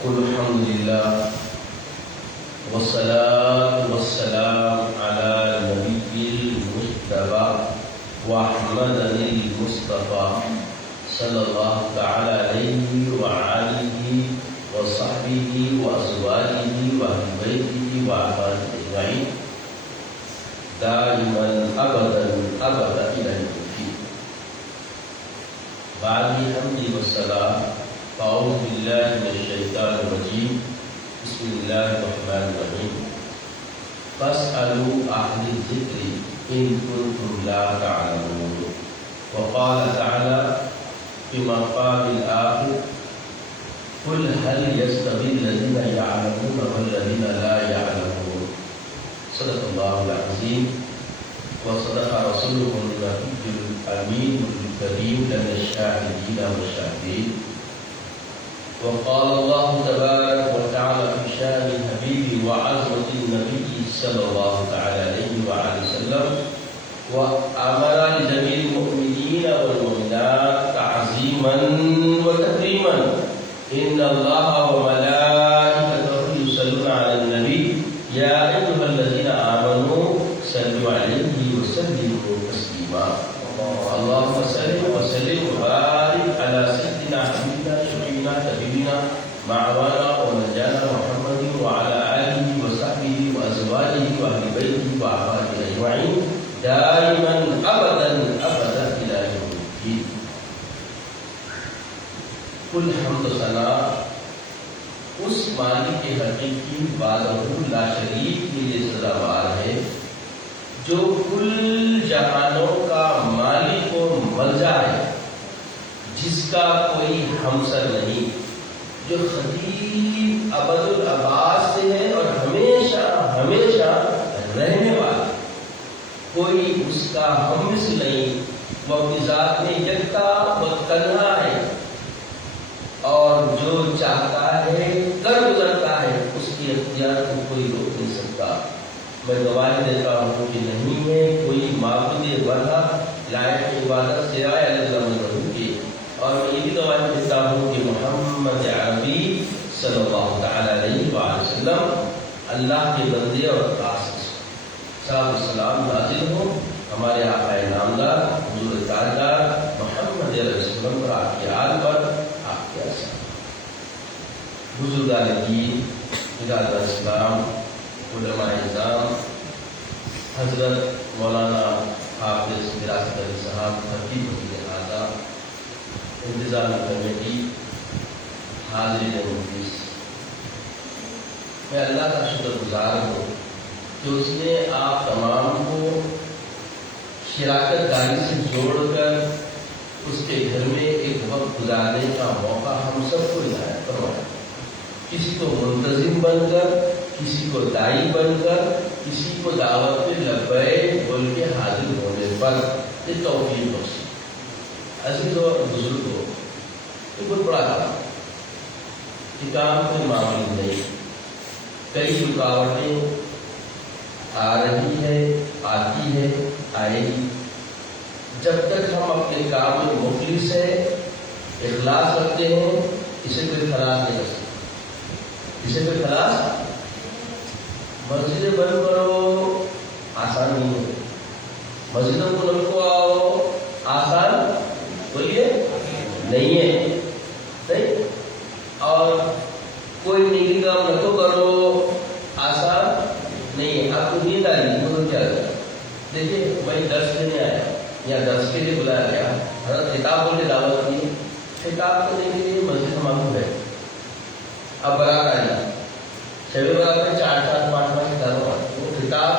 قل الحمد لله والصلاة والسلام على النبي المجتبى وأحمد المصطفى صلى الله تعالى عليه وآله وصحبه وأزواجه وأهل بيته وأحبابه أجمعين دائما أبدا إلى يوم الدين. بعد الحمد والصلاة أعوذ بالله من الشيطان الرجيم بسم الله الرحمن الرحيم فاسألوا أهل الذكر إن كنتم لا تعلمون. وقال تعالى في مقام الآخر قل هل يستوي الذين يعلمون والذين لا يعلمون. صدق الله العظيم وصدق رسوله النبي الأمين الكريم لنا الشاهدين والشاهدين. وقال الله تبارك وتعالى في شان الحبيب وعظمة النبي صلى الله تعالى عليه وآله وسلم وأمر لجميع المؤمنين والمؤمنات تعظيما وتكريما إن الله وملائكته يصلون على النبي يا أيها الذين آمنوا صلوا عليه وسلموا تسليما. اللهم صل وسلم وبارك على سيدنا حبيبنا شفيعنا حبيبنا معوانا ونجانا محمد وعلى آله وصحبه وأزواجه وأهل بيته وأحبابه أجمعين دائما أبدا إلى يوم الدين. کل حمد و ثنا اس مالک حقیقی وحدہ لا شریک کے لیے سزاوار ہے جو کل جہانوں کا مالک و ملجا ہے، جس کا کوئی ہمسر نہیں، جو خدیب ابد الآباد سے ہے اور ہمیشہ رہنے والا، کوئی اس کا ہم مثل نہیں، وہ اپنی ذات میں یکتا و تنہا ہے اور جو چاہتا ہے کر گزرتا ہے، اس کی اختیار کو کوئی روک نہیں سکتا. میں گواہی دیتا ہوں کہ نہیں ہے کوئی معبود برحق لائق عبادت سوائے اللہ کے، اور میں یہ بھی گواہی دیتا ہوں کہ محمد عربی صلی اللہ تعالی علیہ وآلہ وسلم اللہ کے بندے اور خاص صاحب السلام نازل ہو ہمارے آقا نامدار حضور تاجدار محمد علیہ وسلم پر، آپ کی آل پر، آپ کے اثر بزرگان دین، حضرات اسلام، علماء اعظام، حضرت مولانا حافظ وراثت علی صاحب، خطیب وزیر اعظم، انتظامی کمیٹی، حاضرین مجلس، میں اللہ کا شکر گزار ہوں کہ اس نے آپ تمام کو شراکت داری سے جوڑ کر اس کے گھر میں ایک وقت گزارنے کا موقع ہم سب کو عنایت فرمایا. کسی کو منتظم بن کر، کسی کو دائی بن کر، کسی کو دعوت میں لبیک بول کے حاضر ہونے پر یہ توفیق بخشی. عزیز و بزرگ ہو، یہ بہت بڑا کام، یہ کام کوئی معمولی نہیں. کئی رکاوٹیں آ رہی ہے، آتی ہے، آئے گی. جب تک ہم اپنے کام میں مخلص ہیں، اخلاص رکھتے ہیں، اسے کوئی خلاص نہیں کر سکتے. اسے کوئی خلاص مسجدیں بند کرو آسان نہیں ہے، مسجدوں کو رکھو آؤ آسان بولیے نہیں ہے، صحیح. اور کوئی نیکی کام نہ تو کرو آسان نہیں ہے. آپ کو نیند آ رہی تو کیا کریں؟ دیکھیے میں درس لینے آیا یا درس کے لیے بلایا گیا، حضرت کتاب بول کے دعوت کی، کتاب کرنے کے لیے مسجد معمول ہے. اب برات آئی، شب برات میں 4-4 5-5 کتابوں کا وہ کتاب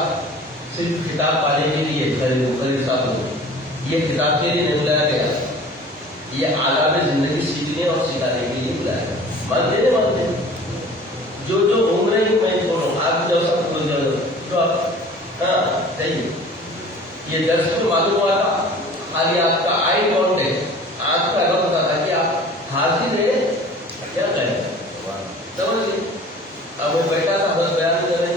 صرف کتاب پانے کے لیے خرید صاحب کو یہ کتاب کے لیے نہیں بلایا گیا، یہ آداب زندگی سیکھنے اور سکھانے کے لیے بلایا گیا. مانتے جو عمریں میں بولوں آپ جاؤ سب بول جاؤ تو آپ ہاں صحیح. یہ درس میں معلوم ہوا تھا خالی آپ کا آئی کانٹیکٹ، آپ کا رب ہوتا تھا کہ آپ حاضر رہے کیا کریں سمجھے. اب وہ بیٹھا تھا حضرت بیان کر رہے،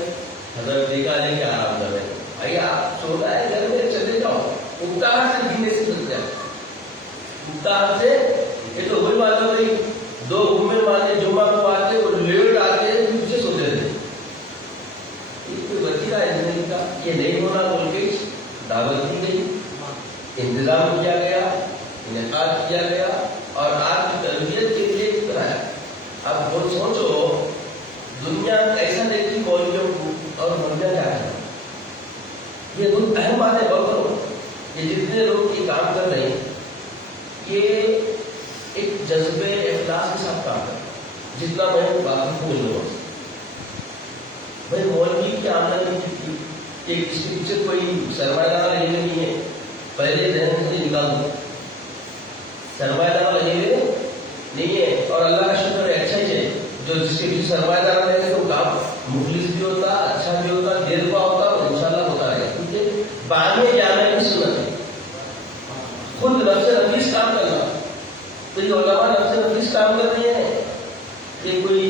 حضرت دیکھا لے کے آرام کر رہے. بھائی آپ سونا ہے گھر میں چلے جاؤ، اکتاہٹ سے جینے سے سکتے ہیں، اکتاہٹ سے. یہ تو وہی بات ہے بھائی، 2 گھومے والے جمعہ آپ خود سوچو دنیا کیسا دیکھی مولویوں کو اور مولویاں کیا ہے. یہ بہت اہم بات ہے. غور کرو یہ جتنے لوگ یہ کام کر رہے ہیں یہ ایک جذبے اخلاص کے ساتھ کام کر رہے ہیں. جتنا میں واقف ہوں ان لوگوں سے بھائی مولوی کی آمدنی کتنی کہ اس کے پیچھے کوئی سرمایہ دار لگے ہوئے نہیں ہے. پہلے ذہن سے نکال دو سرمایہ دار لگے ہوئے نہیں ہے. اور اللہ کا شکر ہے اچھا ہی ہے جو جس کے پیچھے سرمایہ دار رہے تو کام مخلص بھی ہوتا اچھا بھی ہوتا دیر پا ہوتا اور انشاءاللہ ہوتا رہے. کیونکہ بعد میں جانا کی سنت ہے خود نفس نفیس کام کرنا. تو یہ علماء نفس نفیس کام کر رہے ہیں کہ کوئی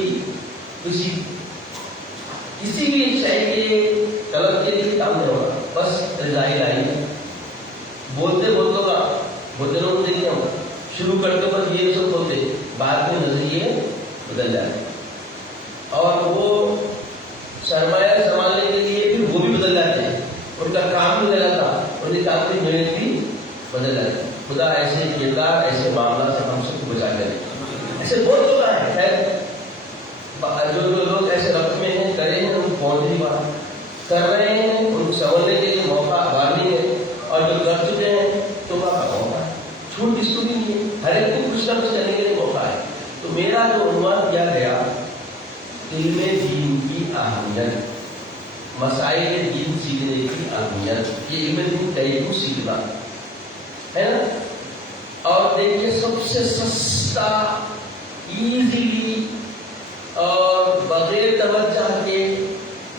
کسی بھی شے کے طلب کے لیے کام نہیں ہوگا. بس رضائے الہی بولتے لوگ دیکھتے ہوں شروع کرتے پر یہ سب ہوتے بعد میں نظریے بدل جاتے اور وہ سرمایہ سنبھالنے کے لیے بھی وہ بھی بدل جاتے ہیں. ان کا کام بھی بدل جاتا ان کے کام کی محنت بھی بدل جاتی. خدا ایسے کردار ایسے معاملات سے ہم سب کو بچا کرے. ایسے بہت لوگ ہیں خیر جو لوگ ایسے رقم میں ہیں کرے ہیں ان پہنچ نہیں پا کر رہے ہیں ان کو سنبھلنے کے لیے موقع وارننگ ہے. اور جو کر چکے ہیں تو کا موقع ہے. چھوٹ کس کو بھی نہیں ہے. ہر ایک کو کچھ نہ کچھ کرنے کے لیے موقع ہے. تو میرا جو عنوان کیا گیا علم دین کی اہمیت مسائل دین سیکھنے کی اہمیت. یہ علم دین کئی کو سیکھنا ہے نا. اور دیکھیے سب سے سستا ایزیلی اور بغیر توجہ کے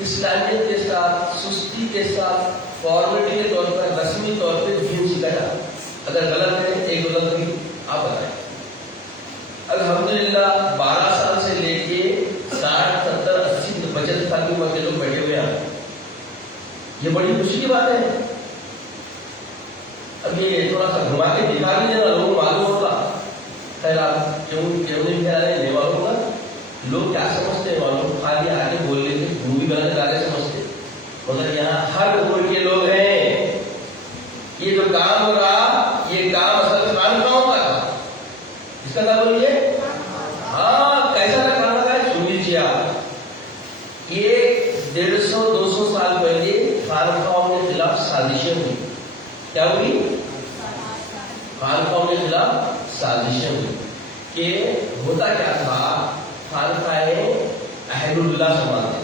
اسلامیت کے ساتھ سستی کے ساتھ فارمیلٹی کے طور پر رسمی طور پہ دین سیکھا جاتا. اگر غلط ہے ایک غلط بھی آپ بتائیں. الحمدللہ 12 سال سے لے کے 60 70 80 بچت سال کی عمر کے لوگ بیٹھے ہوئے ہیں. یہ بڑی خوشی کی بات ہے. اب یہ تھوڑا سا گھما کے دکھا بھی دینا لوگوں کو معلوم ہوگا. خیر آپ کیوں نہیں کہہ رہے ہیں معلوم ہوگا. لوگ کیا سمجھتے ہیں معلوم خالی آگے بول لیتے مووی بنا کے آگے سمجھتے مگر یہاں ہر عمر کے لوگ ہیں. یہ جو کام ہو رہا یہ کام اصل خانقاہوں کا تھا. اس کا نام بولیے ہاں کیسا کھانا کا ہے سن لیجیے آپ. یہ 150-200 سال پہلے خانقاہوں کے خلاف سازشیں ہوئی. کیا ہوئی؟ خانقاہوں کے خلاف سازشیں ہوئی کہ ہوتا کیا تھا. خانقاہ اہل اللہ سماتے تھے.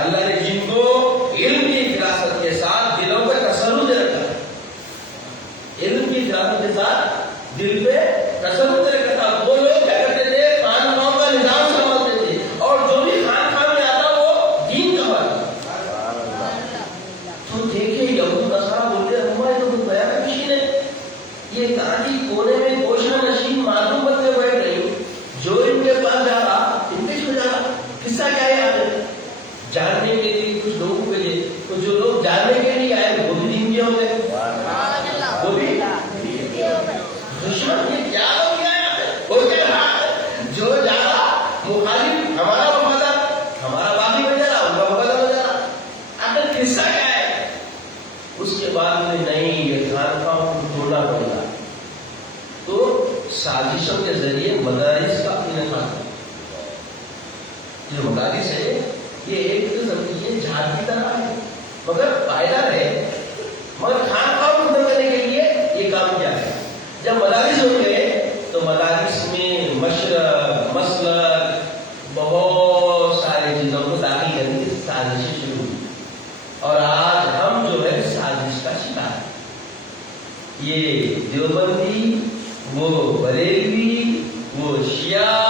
اللہ نے جن کو علم کی فراست کے ساتھ دلوں پہ تسلط رکھا ہے. علم کی فراست کے ساتھ دل پہ تسلط رکھا تھا. وہ لوگ کیا کرتے تھے خانقاہوں کا نظام سنبھالتے تھے اور جو بھی خانقاہ میں آتا وہ دین کا بات. تو دیکھیے یہود نصارہ بولتے ہیں ہمارے تو کچھ بیان مشین ہے. یہ گاڑی کونے میں گوشہ نشین معلوم بنتے بیٹھ رہی جو ان کے پاس جا رہا ان پہ چھو جا رہا. قصہ کیا ہے یاد ہے جاننے کے لیے کچھ لوگوں کے لیے. تو جو لوگ جاننے کے لیے آئے وہ بھی دین کے ہو گئے. وہ بھی دشمن یہ کیا ہو گیا ہو گیا. جو جا رہا مخالف ہمارا وفادار ہمارا باقی بن جا رہا ان کا وفادار ہو جا رہا. آخر قصہ کیا ہے. اس کے بعد میں نہیں یہ خانقاہوں کو توڑنا پڑے گا. تو سازشوں کے ذریعے مدارس کا انعقاد. جو مدارس ہے یہ ایک قسم کی جھاڑ کی طرح ہے مگر پائیدار ہے. مگر خانقاہوں کو ختم کرنے کے لیے یہ کام کیا ہے. جب مدارس ہو گئے تو مدارس میں مشرق مسلک بہت ساری چیزوں کو داخل کرنے کی سازشیں شروع ہوئی. اور آج ہم جو ہے سازش کا شکار ہے. یہ دیوبندی وہ بریلوی وہ شیعہ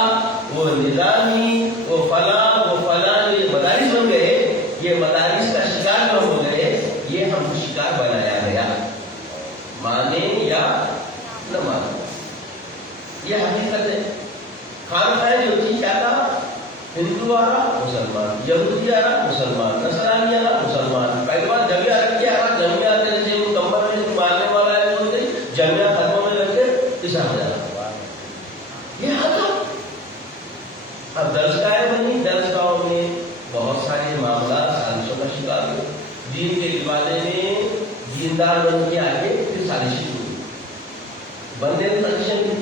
وہ نظامی وہ فلاں یہ مدارس بن گئے. یہ مدارس کا شکار جو ہو گئے یہ ہم کو شکار بنایا گیا. مانے یا نہ مانے یہ حقیقت ہے. خانقاہ جو تھی کیا تھا ہندو آ رہا مسلمان یہودی آ رہا مسلمان نصرانی آ رہا مسلمان. پہلوان جمعہ رکھ کے آ رہا جمعہ آتے جیسے وہ کمبر میں مارنے والا ہے تو جمعہ ختموں میں رکھ کے پیچھا ہو جاتا. یہ حق اب درس گاہیں بنی. درس گاہوں میں بہت سارے معاملات سازشوں کا شکار ہوئے. دین کے دروازے میں دیندار بن کے آگے پھر سازشیں ہوئی. بندے سازشیں بھی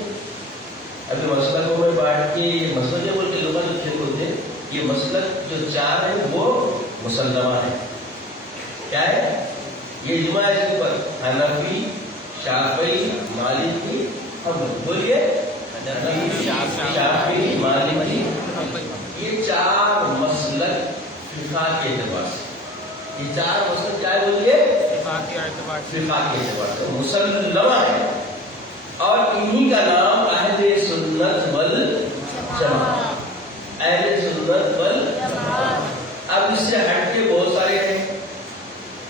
ابھی مسئلہ کو میں بانٹ کے مسئلے بول کے یہ مسلک جو چار ہے وہ مسلمہ ہے. کیا ہے؟ یہ اجماع ہے جن پر حنفی، شافعی، مالکی، حنبلی. بولیے شافعی، مالکی، یہ چار مسلک فقہ کے اعتبار سے، یہ چار مسلک کیا ہے بولیے؟ فقہ کے اعتبار سے مسلمہ ہے. اور انہی کا نام اہل سنت والجماعت. اہل سنت والجماعت. اب اس سے ہٹ کے بہت سارے ہیں.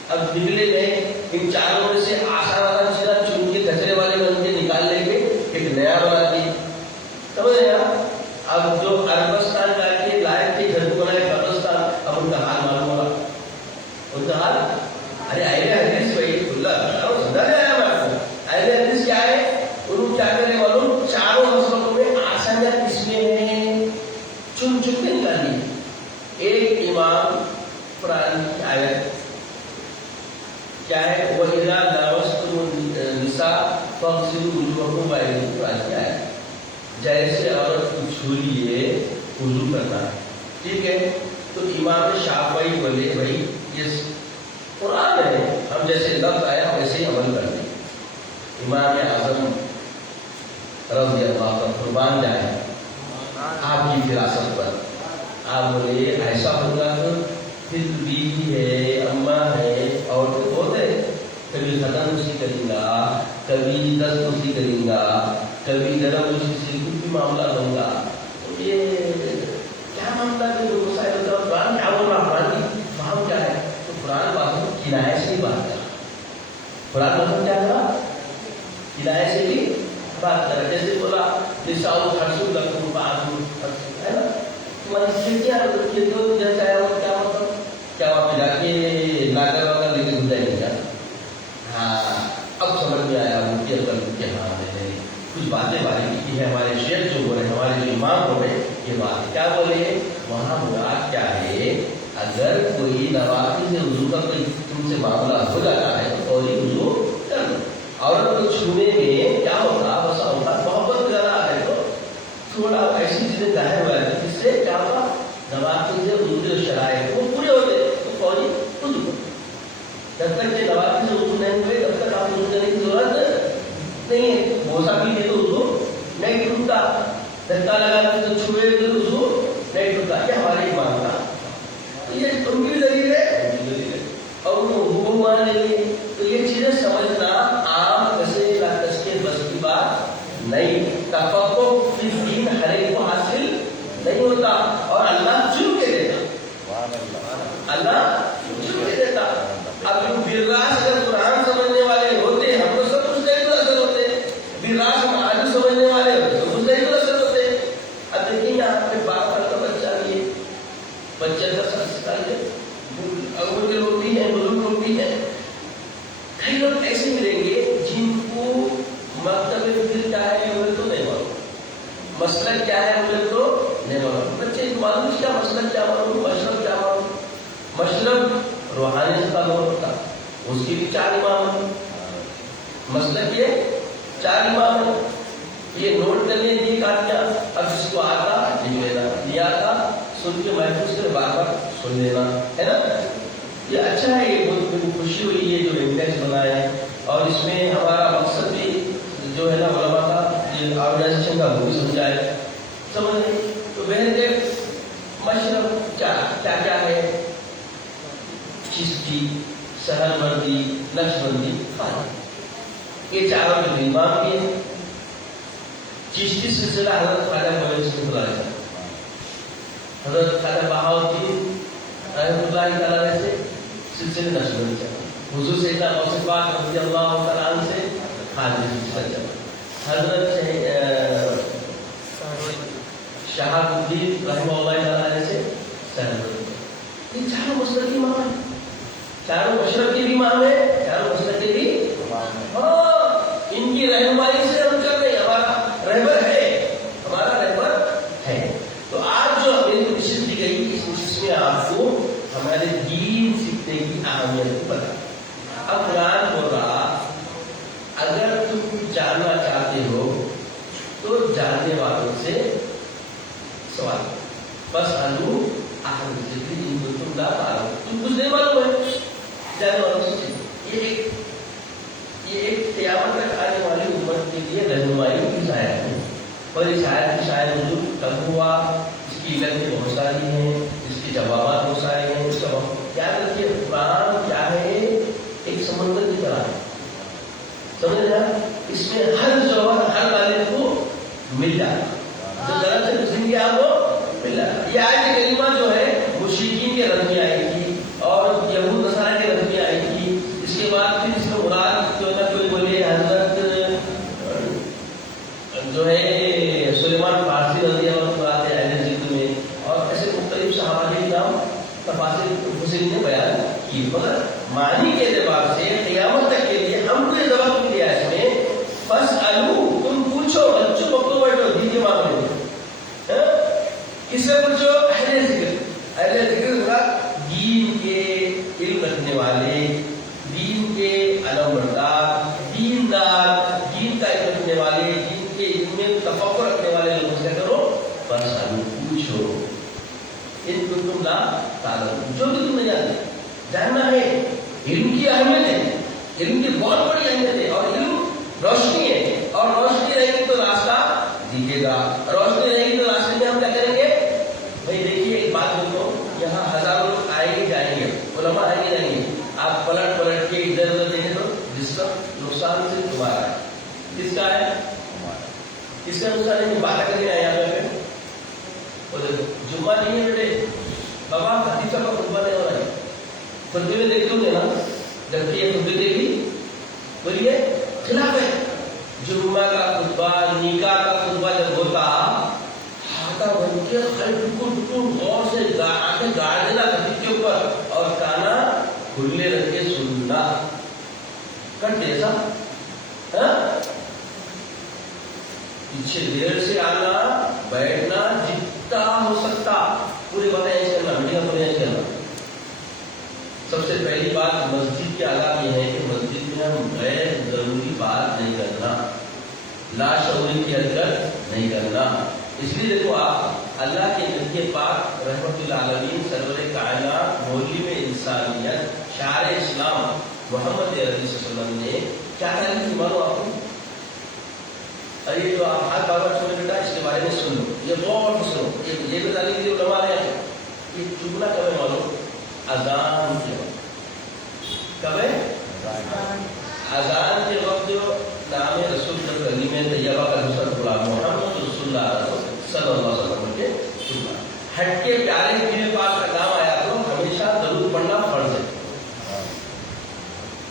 اب نکلے میں ان چاروں میں سے آسان والا چیزاں چن کے کچرے والے بن کے نکال لیں گے، ایک نیا بنا دی. سمجھ رہے ہیں؟ اب جو عربستان جا کے لائق کے گھر کو بنائے قبرستان، اب ان کا حال معلوم ہوگا. ان کا حال ارے اہل حدیث بھائی اللہ سمجھا جائے میں آپ کو. اہل حدیث کیا ہے؟ انہوں کیا کرے معلوم؟ چاروں مسلکوں میں آسانیاں کس میں ہیں چن چن کے نکالی. ایک امام قرآن کی آیت کیا ہے؟ وَإِذَا لَامَسْتُمُ النِّسَاءَ فَاغْسِلُوا وُجُوهَكُمْ وَأَيْدِيَكُمْ. قرآن کی آیت جیسے عورت کو چھولیے وضو کرنا ہے. ٹھیک ہے؟ تو امام شافعی بولے بھائی یہ قرآن ہے، ہم جیسے لفظ آیا ویسے ہی عمل کر دیں. امام اعظم رضی اللہ عنہ قربان جائے آپ کی فراست پر. آپ بولے ایسا ہوگا تو پھر بیوی ہے، اماں ہے، اور تو بہت ہے، کبھی ختم اسی کریں گا، کبھی دست اسی کریں گا، کبھی گرم اسی سے کچھ بھی معاملہ ہوگا. یہ کیا معاملہ ہے؟ مسائل ہوتا ہے. قرآن کیا بول رہا؟ قرآن کی فہم کیا ہے؟ تو قرآن باتوں کنایہ سے ہی بات کر. قرآن باتوں کیا کہا؟ کنایہ سے بھی بات کر. جیسے بولا نساء حرث لکم فأتوا حرثکم، ہے نا؟ تمہاری سے کیا یہ تو جیسا ہے وہ کیا مطلب؟ کیا وہاں پہ جا کے ناگر واگر لے کے گزائے گا؟ ہاں اب سمجھ میں آیا وہ کہ ہاں کچھ باتیں باری کی ہے. ہمارے شیخ جو بولے، ہمارے جو امام ہو گئے، یہ بات کیا بولے؟ وہاں مراد کیا ہے؟ اگر کوئی نوافل سے وضو کا کوئی تم سے معاملہ ہو جاتا ہے تو فوری وضو کر لو. عورت کو چھونے میں کیا ہوتا؟ بس ہوتا محبت زیادہ ہے تو تھوڑا ایسی چیزیں ظاہر ہوا ہے جس سے کیا ہوگا؟ نوافل سے وضو جو شرائط وہ پورے ہوتے تو فوری وضو. جب تک کہ نوافل سے وضو نہیں ہوئے تب تک آپ وضو کرنے کی ضرورت نہیں ہے. بوسا پیتے تو وضو نہیں ٹوٹتا، دھکا لگا تو چھوئے تو وضو نہیں ٹوٹتا. یہ ہمارے ایمان کا تو یہ تم کی دلیل ہے اور حکم ماننے لیے. تو یہ چیزیں سمجھنا عام کسے کس کے بس کی بات نہیں. تفقہ فی الدین ہر ایک کو حاصل نہیں ہوتا اور اللہ چن کے دیتا. اللہ چن کے دیتا. اب جو براس اگر قرآن سمجھنے والے ہوتے ہم تو سب کچھ نہیں تو اثر ہوتے. براس ہم آج سمجھنے والے ہوتے تو کچھ نہیں تو اثر ہوتے. اب دیکھیں آپ کے باپ کا بچہ بھی ہے، بچے 10 سال کے اگر کے لوگ بھی ہیں، بزرگ لوگ بھی ہیں. کئی لوگ ایسے ملیں گے جن کو مکتب فکر کیا ہے انہیں تو نہیں معلوم، مسلک کیا ہے انہیں تو نہیں معلوم. بچے معلوم کیا مسلک کیا معلوم، مشرب کیا معلوم. مشرب روحانی سے تعلق ہوتا، اس کی بھی 4 امام ہیں. مسلک یہ 4 امام ہیں. یہ نوٹ کرنے کی کہانیاں. اب جس کو آتا لکھ لینا، نہیں آتا سن کے محفوظ سے بار بار سن لینا، ہے نا. یہ اچھا ہے. یہ بہت خوشی ہوئی یہ جو انڈیکس بنا ہے اور اس میں ہمارا مقصد بھی جو ہے نا علماء کا یہ آرگنائزیشن کا وہ بھی سمجھائے سمجھے. تو بہن مشرب کیا کیا ہے؟ چشتی، سہروردی، نقشبندی، یہ چاروں کے امام بھی ہیں. چشتی سلسلہ حضرت خواجہ معین رحمۃ اللہ علیہ، حضرت خواجہ بہاؤالدین رحمۃ اللہ تعالیٰ سے سلسلے نقشبندی چلا. حضور سیدنا غوث پاک رضی اللہ تعالیٰ عنہ سے خواجہ سلسلہ چلا. حضرت شہاب الدین رحمہ اللہ تعالیٰ سے سہروردی. یہ چاروں مسلک کے امام ہیں، چاروں مشرق کے بھی امام ہیں، چاروں مسلک کے بھی. ہاں ان کی رہنمائی سے ہم چل رہے ہیں. ہمارا رہبر ہے، ہمارا رہبر ہے. تو آج جو ہمیں نشست دی گئی اس نشست میں آپ کو ہمارے دین سیکھنے کی اہمیت کو پتا. اب قرآن بول رہا اگر تم جاننا چاہتے ہو تو جاننے والوں سے سوال. بس آلو اہل ذکر ان کو تم لا پالو، تم کچھ نہیں معلوم ہے جانے والوں سے. یہ ایک قیامت تک آنے والی امت کے لیے رہنمائی کی شاید ہے. اور اس آیت کی شاید وجود کب ہوا، اس کی علتیں بہت ساری ہیں، اس کے جوابات بہت سارے ہیں. اس کا یاد رکھیے قرآن کیا ہے، ایک سمندر کی طرح ہے. سمجھ رہے ہیں؟ اس میں ہر جوہر ہر طالب کو مل جاتا ہے، جو ذرا سے پوچھیں گے آپ کو مل جاتا. یہ آیت کریمہ جو ہے مشرکین کے رد میں آئی تھی اور یہود نصارہ کے رد میں آئی تھی. اس کے بعد پھر اس میں مراد جو ہے کوئی بولے حضرت جو ہے سلیمان فارسی رضی اللہ عنہ اہل ذکر میں، اور ایسے مختلف صحابہ کے نام تفاسیر حسین نے بیان کی. مگر معنی کے اعتبار سے قیامت تک کے لیے ہم کو یہ جواب دیا اس میں فاسألو، تم پوچھو، بچوں کو بیٹھو دین کے معاملے میں. کس سے پوچھو؟ اہل ذکر. اہل ذکر دین کے علم رکھنے والے، دین کے علم بردار، دیندار، دین کا علم رکھنے والے، دین کے علم میں تفکر رکھنے والے لوگوں سے کرو فاسألو، پوچھو. ان کو تم لا تعلمون، جو بھی تم نہیں جانتے جاننا ہے. علم کی اہمیت ہے، علم کی بہت بڑی اہمیت ہے، اور علم روشنی ہے، اور روشنی رہے گی تو راستہ دکھے گا. روشنی رہے گی تو راستے میں ہم کیا کریں گے؟ بھائی دیکھیے ایک بات بولو، یہاں ہزاروں لوگ آئے جائیں گے، علماء آئیں گے جائیں گے. آپ پلٹ کے ادھر ادھر دیکھیں تو جس کا نقصان صرف تمہارا ہے. کس کا ہے؟ کس کا نقصان ہے؟ بات کرنے آئے یہاں پہ. جمعہ نہیں ہے بیٹے، بابا حدیثہ کا خطبہ نہیں ہو رہا ہے. خطبے میں دیکھتے ہوں گے نا، جبکہ یہ خطبے دیکھی بولیے خلاف ہے. جمعہ کا خطبہ، نکاح کا خطبہ جب ہوتا ہاتھا بن کے بالکل غور سے آنکھیں گاڑ دینا خطیب کے اوپر، اور کانا کھلے رکھ کے سننا. کر جیسا پیچھے دیر سے آنا، بیٹھنا، جتنا ہو سکتا پورے بتائیں کرنا، میڈیا پورے کرنا. سب سے پہلی بات مسجد کے آداب یہ ہے کہ مسجد میں ہم غیر ضروری بات نہیں کرنا، لاشعوری کی حرکت نہیں کرنا. اس لیے دیکھو آپ اللہ کے نبی پاک رحمت العالمین سرور کائنات مولوی میں انسانیت شاعر اسلام محمد عربی صلی اللہ علیہ وسلم نے کیا تعلیم کی مانو آپ کو. ارے جو آپ ہاتھ بابا چھوڑے بیٹا اس کے بارے میں سن لو، یہ غور سے سنو. یہ بھی تعلیم دی علماء نے. یہ چگنا کب ہے معلوم؟ اذان کے وقت. کب ہے؟ اذان کے وقت جو نام رسول جب گلی میں طیبہ کا دوسرا غلام محمد رسول اللہ صلی اللہ علیہ وسلم کے ہٹ کے پیارے نبی پاک کا نام آیا تو ہمیشہ درود پڑھنا فرض ہے.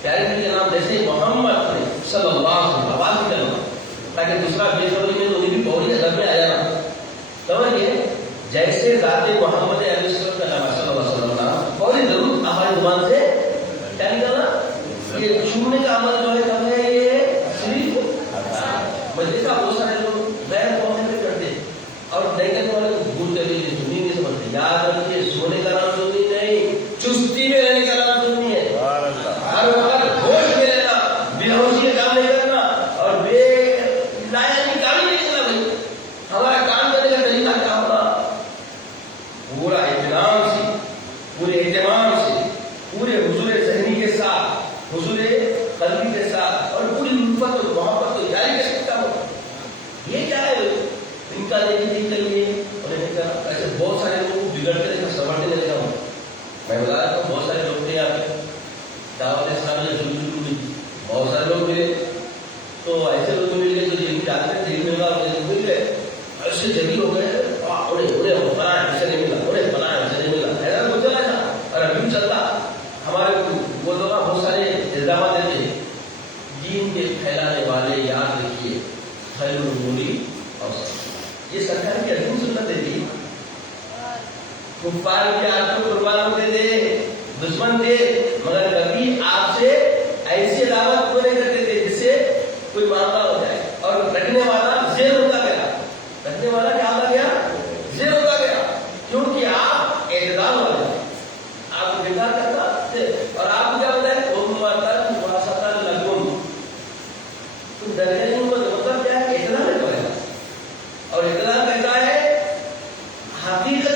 پیارے نبی کا نام جیسے محمد صلی اللہ علیہ وسلم آواز کرنا، تاکہ دوسرا بے خبری میں انہیں بھی فوری ادب میں آ جانا. سمجھیے جیسے ذات محمد علیہ السلام کا نام صلی اللہ علیہ وسلم نام فوری ضرور ہماری زبان سے کیا نکلنا. یہ چھونے کا عمل جو ہے کب ہے؟ یہ صرف مجلس کا بہت سارے لوگ غیر موقع پہ کرتے اور نہیں کرنے والے کو بھول کر بھی سنی نہیں سمجھتے. یاد رکھیے سونے کا نام سنی نہیں، چستی میں رہنے کا نام سنی ہے. ہر وقت ہوش میں رہنا، بے ہوشی کا کام نہیں کرنا، اور بے لایا کام نہیں کرنا. بھائی ہمارا کام کرنے کا طریقہ کیا ہونا؟ پورا اطمینان سے، پورے اہتمام سے، پورے حضور ذہنی کے ساتھ، حضور قلبی کے ساتھ، اور پوری الفت اور محبت کو جاری کر سکتا ہوں. یہ کیا ہے؟ ان کا نہیں کریے. اور ایسے بہت سارے لوگ بگڑتے سمجھنے لگتا ہوں. میں بتا رہا ہوں بہت سارے لوگ تھے یہاں پہ دعوت اسلام میں شروع ہوئی، بہت سارے لوگ ملے. تو ایسے لوگ مل گئے جو جن کی جانتے تھے مل گئے، ایسے جگہ ہو گئے انہیں بنایا اسے نہیں ملا، انہیں بنایا اسے نہیں ملا. ایسا کچھ چلا تھا اور ابھی بھی چلتا. ہمارے وہ لوگ بہت سارے الزامات دیتے ہیں. دین کے پھیلانے والے یاد رکھیے خیر الامور اوسط. یہ سرکار کی عظیم سنت دیتی. کفار کے آپ کو قربان ہوتے تھے، دشمن تھے، مگر کبھی آپ سے ایسی دعوت کو نہیں کرتے تھے جس سے کوئی معاملہ ہو جائے. اور رکھنے والا زیر ہوتا گیا، رکھنے والا کیا ہوتا گیا؟ زیر ہوتا گیا. کیونکہ آپ اعتدال والے، آپ کو بیدار کرتا اور آپ کو کیا ہوتا ہے؟ تم درجہ نہیں ہوگا تو مطلب کیا ہے؟ اعتدال ہے. اور اعتدال کہتا ہے حقیقت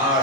8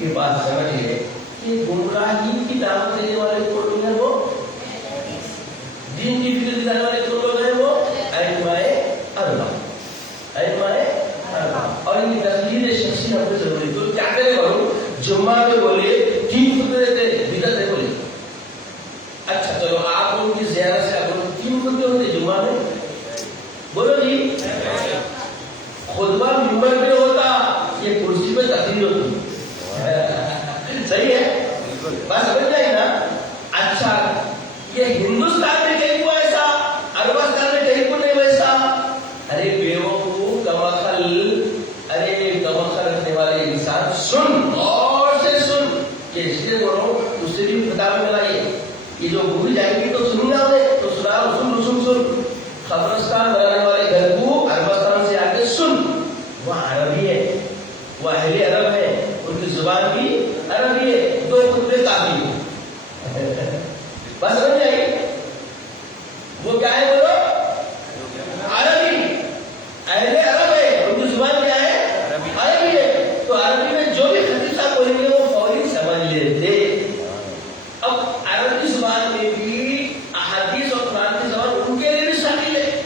یہ بات سمجھ لے کہ گمراہی کی دعوت دینے والے کون لوگ ہیں؟ وہ دین کی فکر دلانے والے کون لوگ ہیں؟ وہ ائمہ اربعہ، ائمہ اربعہ. اور ان کی تقلید شخصی ہم کو ضروری. تو کیا کرے بولو جمعہ میں بولے 3 خطبے دیتے بدعت ہے بولے. اچھا چلو آپ ان کی زیارت سے آپ 3 خطبے ہوتے جمعہ میں بولو جی. خطبہ ممبر پہ ہوتا، یہ کرسی پہ تقریر ہوتی. صحیح ہے بات سمجھ جائے نا. اچھا یہ ہندوستان میں کہیں کو ایسا، عربستان میں کہیں کو نہیں ویسا. ارے بیوقوف کمعقل، ارے کمعقل رکھنے والے انسان سن اور سے سن کہ اس لیے بولو اس سے بھی کتابیں ملائیے. یہ جو بھول جائیں گی تو سننا انہیں تو سنا سن. قبرستان بنانے والے گھر کو عربستان سے آ کے سن. وہ عربی ہے، وہ اہل عرب ہے، ان کی زبان بھی عربی ہے. 2 خطبے کافی ہے. بس سمجھ جائیے وہ کیا ہے بولو عربی، اہل عرب ہے، ان کی زبان کیا ہے عربی ہے. تو عربی میں جو بھی خطیب صاحب بولیں گے وہ فوری سمجھ لیتے. اب عربی زبان میں بھی احادیث اور قرآن کی زبان ان کے لیے بھی شامل ہے،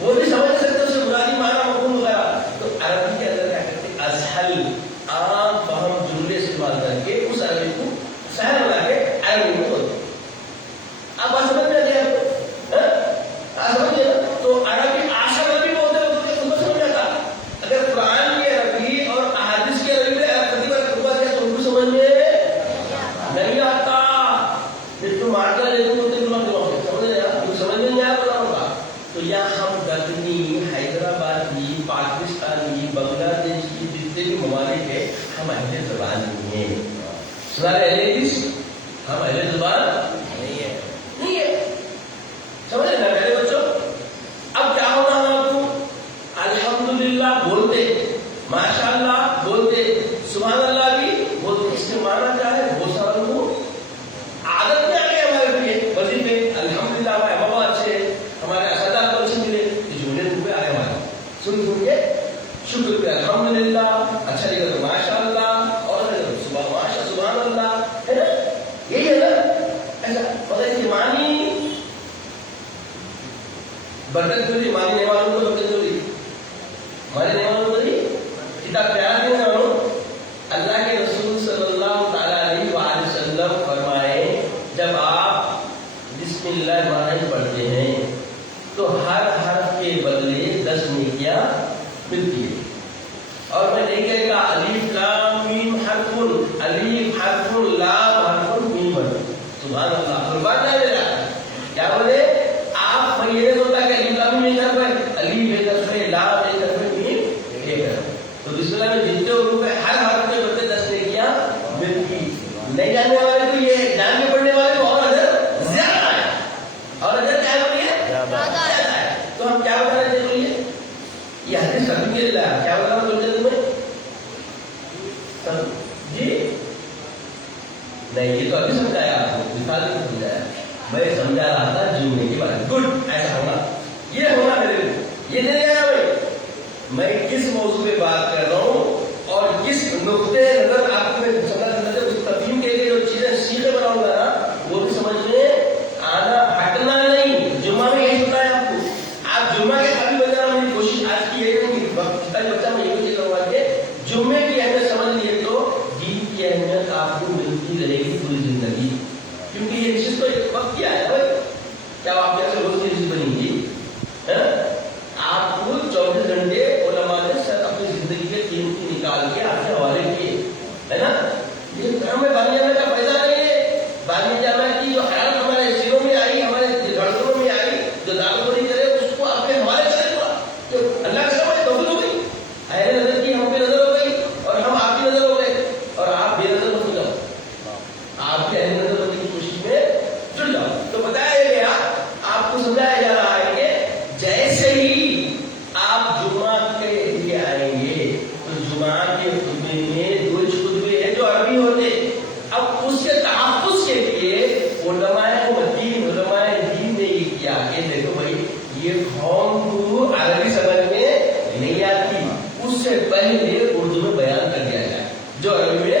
وہ بھی سمجھ سکتے اسے مرادی معنی مفہوم وغیرہ. تو عربی کے اندر کیا کرتے اسہل عام فہم جملے استعمال کر کے اس عربی کو سہل بنا کے عربی میں بولتے. آپ بات سمجھ میں آ سمجھے. تو عربی آشر عربی بولتے ہیں تو سمجھ آتا. اگر قرآن کی عربی اور احادیث کی عربی میں خطیب خطبہ دیا تو ان کو سمجھ میں نہیں آتا. تو مارکا لے لوں سمجھ میں نہیں آیا بتا ہوگا. تو یا ہم دکنی، حیدرآبادی، پاکستانی، بنگلہ دیشی جتنے بھی ممالک ہیں ہم اہل زبان نہیں ہیں. سارے اہل حدیث ہم اہل زبان نہیں ہے. سمجھ نا میرے بچوں. اب کیا ہونا ہے آپ کو الحمدللہ بولتے، ماشاء اللہ بولتے، سبحان اللہ بھی بولتے. اس سے مانا کیا ہے؟ بہت سارا لوگ عادت میں آ گئے ہمارے لیے وظیفے. الحمدللہ ہمارے بابا اچھے ہیں، ہمارے اساتذہ کو اچھے ملے، جملے روپے آئے ہمارے سن کے شکر پہ الحمدللہ. اچھا لگا تو ماشاء اللہ، اور سبحان اللہ ہے نا. یہی ہے نا. ایسا مگر یہ مانی برکت ضروری، مانی نہیں معلوم تو برکت ضروری، مانی نہیں معلوم تو کتاب پیار نہیں معلوم. اللہ کے رسول صلی اللہ تعالیٰ علیہ وآلہ وسلم فرمائے جب آپ بسم اللہ الرحمن الرحیم پڑھتے ہیں تو ہر حرف کے بدلے 10 نیکیاں ملتی ہے. اور میں نہیں کہے گا الف لام میم حرف، الف حرف لام حرف میم حرف. سبحان اللہ. قربان جائے میرا کیا بولے آپ. میں یہ نہیں سوچتا کہ الف لام میم حرف ہے، الف ایک حرف ہے، لام ایک حرف ہے، میم ایک حرف. تو بسم اللہ میں جتنے حروف ہیں ہر حرف کے بدلے 10 نیکیاں ملتی. نہیں جاننے والے کو یہ، جان کے پڑھنے والے کو اور اجر زیادہ ہے. اور اجر کیا ہے زیادہ ہے. تو ہم کیا بتا رہے تھے یہ حدیث سب کے لیے کیا بتا رہا ہوں تمہیں جی. نہیں یہ تو ابھی سمجھایا آپ کو، مثال نہیں سمجھایا. میں سمجھا رہا تھا جمعے کے بارے میں. گڈ. ایسا ہونا یہ ہونا میرے لیے یہ نہیں آیا. میں کس موضوع پہ بات کر رہا ہوں اور کس نقطے نظر آپ کو میں سمجھا اس تفہیم کے لیے جو چیزیں سیکھے بناؤں گا نا وہ بھی سمجھ میں آنا ہٹنا نہیں. جمعہ میں یہی ہوتا ہے آپ کو. آپ جمعہ کے قابل بن جانا. میری کوشش آج کی یہ نہیں کہ بچہ میں یہ چیز کروں گا کہ جمعے کی اہمیت سمجھ لیے تو دین کی اہمیت آپ کو ملتی رہے گی پوری زندگی. کیونکہ یہ چیز تو ایک وقت کیا ہے بھائی. کیا آپ کیسے روز کی چیز بنیں گی؟ آپ کو 24 گھنٹے علماء نے سر اپنی زندگی کے قیمتی نکال کے آپ کے حوالے کیے ہے نا. یہ گھر میں باغ جامع کا پیسہ نہیں ہے. باغ جامع کی جو حیات ہمارے سینوں میں آئی، ہمارے گھڑوں میں آئی، جو داغ کرے اس کو آپ کے حوالے کرے گا. تو اللہ کا سمجھ توفیق ہو گئی. اہل نظر کی ہم پہ نظر ہو گئی اور ہم آپ کی نظر ہو گئے. اور آپ بے نظر مت ہو جاؤ، آپ کے اہل نظر بننے کی کوشش میں جڑ جاؤ. تو بتایا گیا، آپ کو سمجھایا جا رہا ہے کہ جیسے ہی آپ جمعہ کے لیے آئیں گے تو جمعہ کے خطبے میں 2 خطبے ہیں جو عربی ہوتے. اب اس کے تحفظ کے لیے علماء دین نے یہ کیا کہ دیکھو بھائی یہ قوم کو عربی سمجھ میں نہیں آتی، اس سے پہلے اردو میں بیان کر دیا جائے جو عربی میں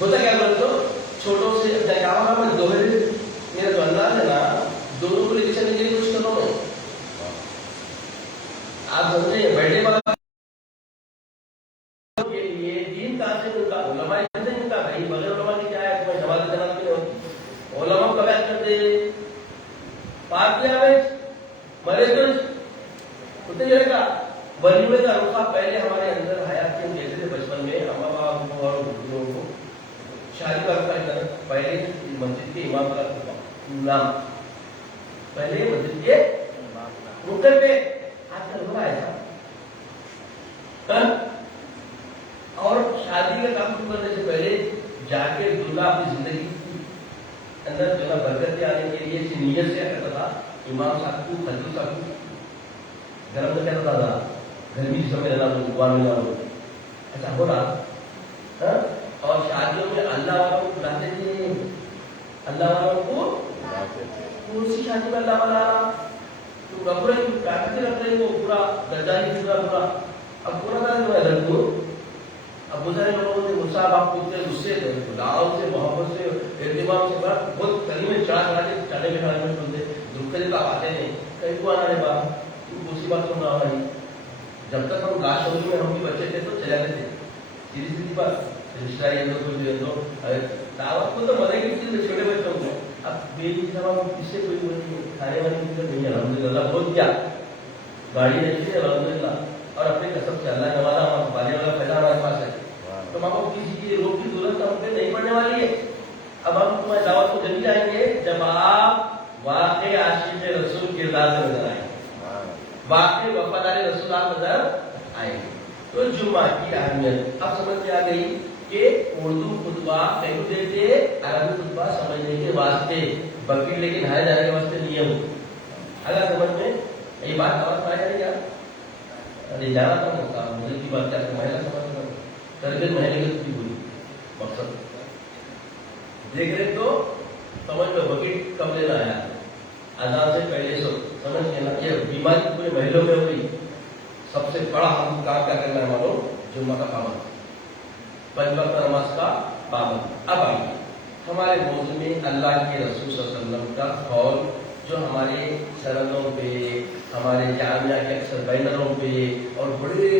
ہوتا کیا بولے تو چھوٹوں سے کیا ہوگا میں دوہرے میرا جو انداز ہے نا دونوں کو لے کے چلنے کے لیے کچھ کرو میں آپ سمجھے بیٹھے بات کے لیے دین کہاں سے ملتا علماء سے ملتا بھائی بغیر علماء کی کیا ہے تمہیں جماعت جناب کے ہو علماء کو بیعت کرتے پاک کیا ہے مرے تو ہوتے جائے گا ولی میں کا رخا پہلے ہمارے اندر حیات کے ہم کہتے تھے بچپن میں اما باپ اور بزرگوں کو شادی کا رخا پہلے مسجد کے امام کا نام پہلے مسجد کے رکن پہ آج کل ہوا ایسا اور شادی کا کام شروع کرنے سے پہلے جا کے دلہا اپنی زندگی اندر جو ہے برکت آنے کے لیے نیت سے کرتا تھا امام صاحب کو خلیل صاحب کو گرم میں کہتا تھا گرمی جسم میں رہنا تو گوار میں جانا ایسا ہو رہا اور شادیوں میں اللہ والوں کو بلاتے تھے اللہ والوں کو کون سی شادی میں اللہ والا تو کپڑے کاٹتے رکھ رہے وہ پورا گداری پورا اب پورا کر دو ادھر کو اب بہت سارے لوگوں نے غصہ باپ کو غصے تھے گاؤں سے محبت سے اہتمام سے بہت گلی میں چڑھا کے چڑھے کے کھانے میں سنتے دکھ کے آپ آتے نہیں کہیں کو آنا ہے باپ دوسری بات سننا ہماری جب تک ہم گاش شروع میں ہم بھی بچے تھے تو چلے آتے تھے سیدھی سیدھی بات رشتہ یہ کچھ دعوت کو تو مزے کی چیز میں چھوٹے بچوں کو اب میری سب کس سے کوئی بول کھانے والی چیز نہیں الحمد للہ بہت کیا گاڑی نہیں ہے الحمد للہ اور اپنے قسم سے اللہ نوالا ہمارا پالنے والا پیدا ہمارے پاس ہے تو ماں باپ کسی کی روک کی ضرورت ہم پہ نہیں پڑنے والی ہے اب ہم تمہاری دعوت کو جلدی آئیں گے جب آپ واقع عاشق رسول کردار سے نظر آئیں گے واقع وفادار رسول آپ نظر آئیں گے تو جمعہ کی اہمیت اب سمجھ میں آ گئی کہ اردو خطبہ کہیں دیتے عربی خطبہ سمجھنے کے واسطے بکری لے کے نہائے جانے کے واسطے نہیں ہوں اگر سمجھ میں یہ بات سمجھ میں آیا نہیں کیا ارے جانا تھا ہوتا مجھے کی بات کیا مہیلا سمجھ رہا تربیت مہینے کی بولی مقصد دیکھ رہے تو سمجھ لو بکٹ کب لینا آیا آزاد سے پہلے سو سمجھ لینا یہ بیماری پورے مہینوں میں ہو گئی سب سے بڑا ہم کام کیا کرنا ہے معلوم جمعہ کا پابند پنج وقت نماز کا پابند اب آئیے ہمارے موضوع میں اللہ کے رسول صلی اللہ علیہ وسلم کا قول جو ہمارے سرحدوں پہ ہمارے جامعہ کے اکثر بینروں پہ اور بڑے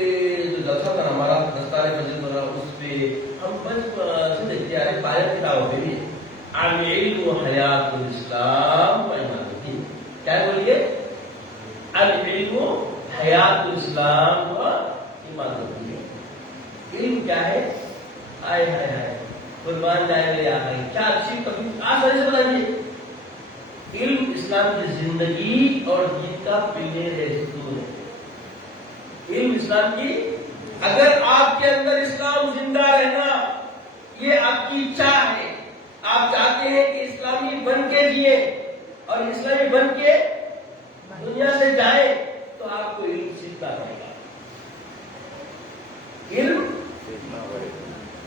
جو جلسہ تھا ہمارا دستار مسجد بنا اس پہ ہم بچپن سے دیکھتے آ رہے پائے کتابوں پہ بھی العلم حیات الاسلام و ایمان الدین کیا بولیے العلم حیات الاسلام و ایمان الدین علم کیا ہے آئے ہائے ہائے قربان جائے میرے آخری کیا اچھی تفصیل آسانی سے بتائیے علم اسلام کی زندگی اور دین کا پلے ہے ستون ہے علم اسلام کی اگر آپ کے اندر اسلام زندہ رہنا یہ آپ کی اچھا ہے آپ چاہتے ہیں کہ اسلامی بن کے جیے اور اسلامی بن کے دنیا سے جائیں تو آپ کو علم سیکھنا پڑے گا علم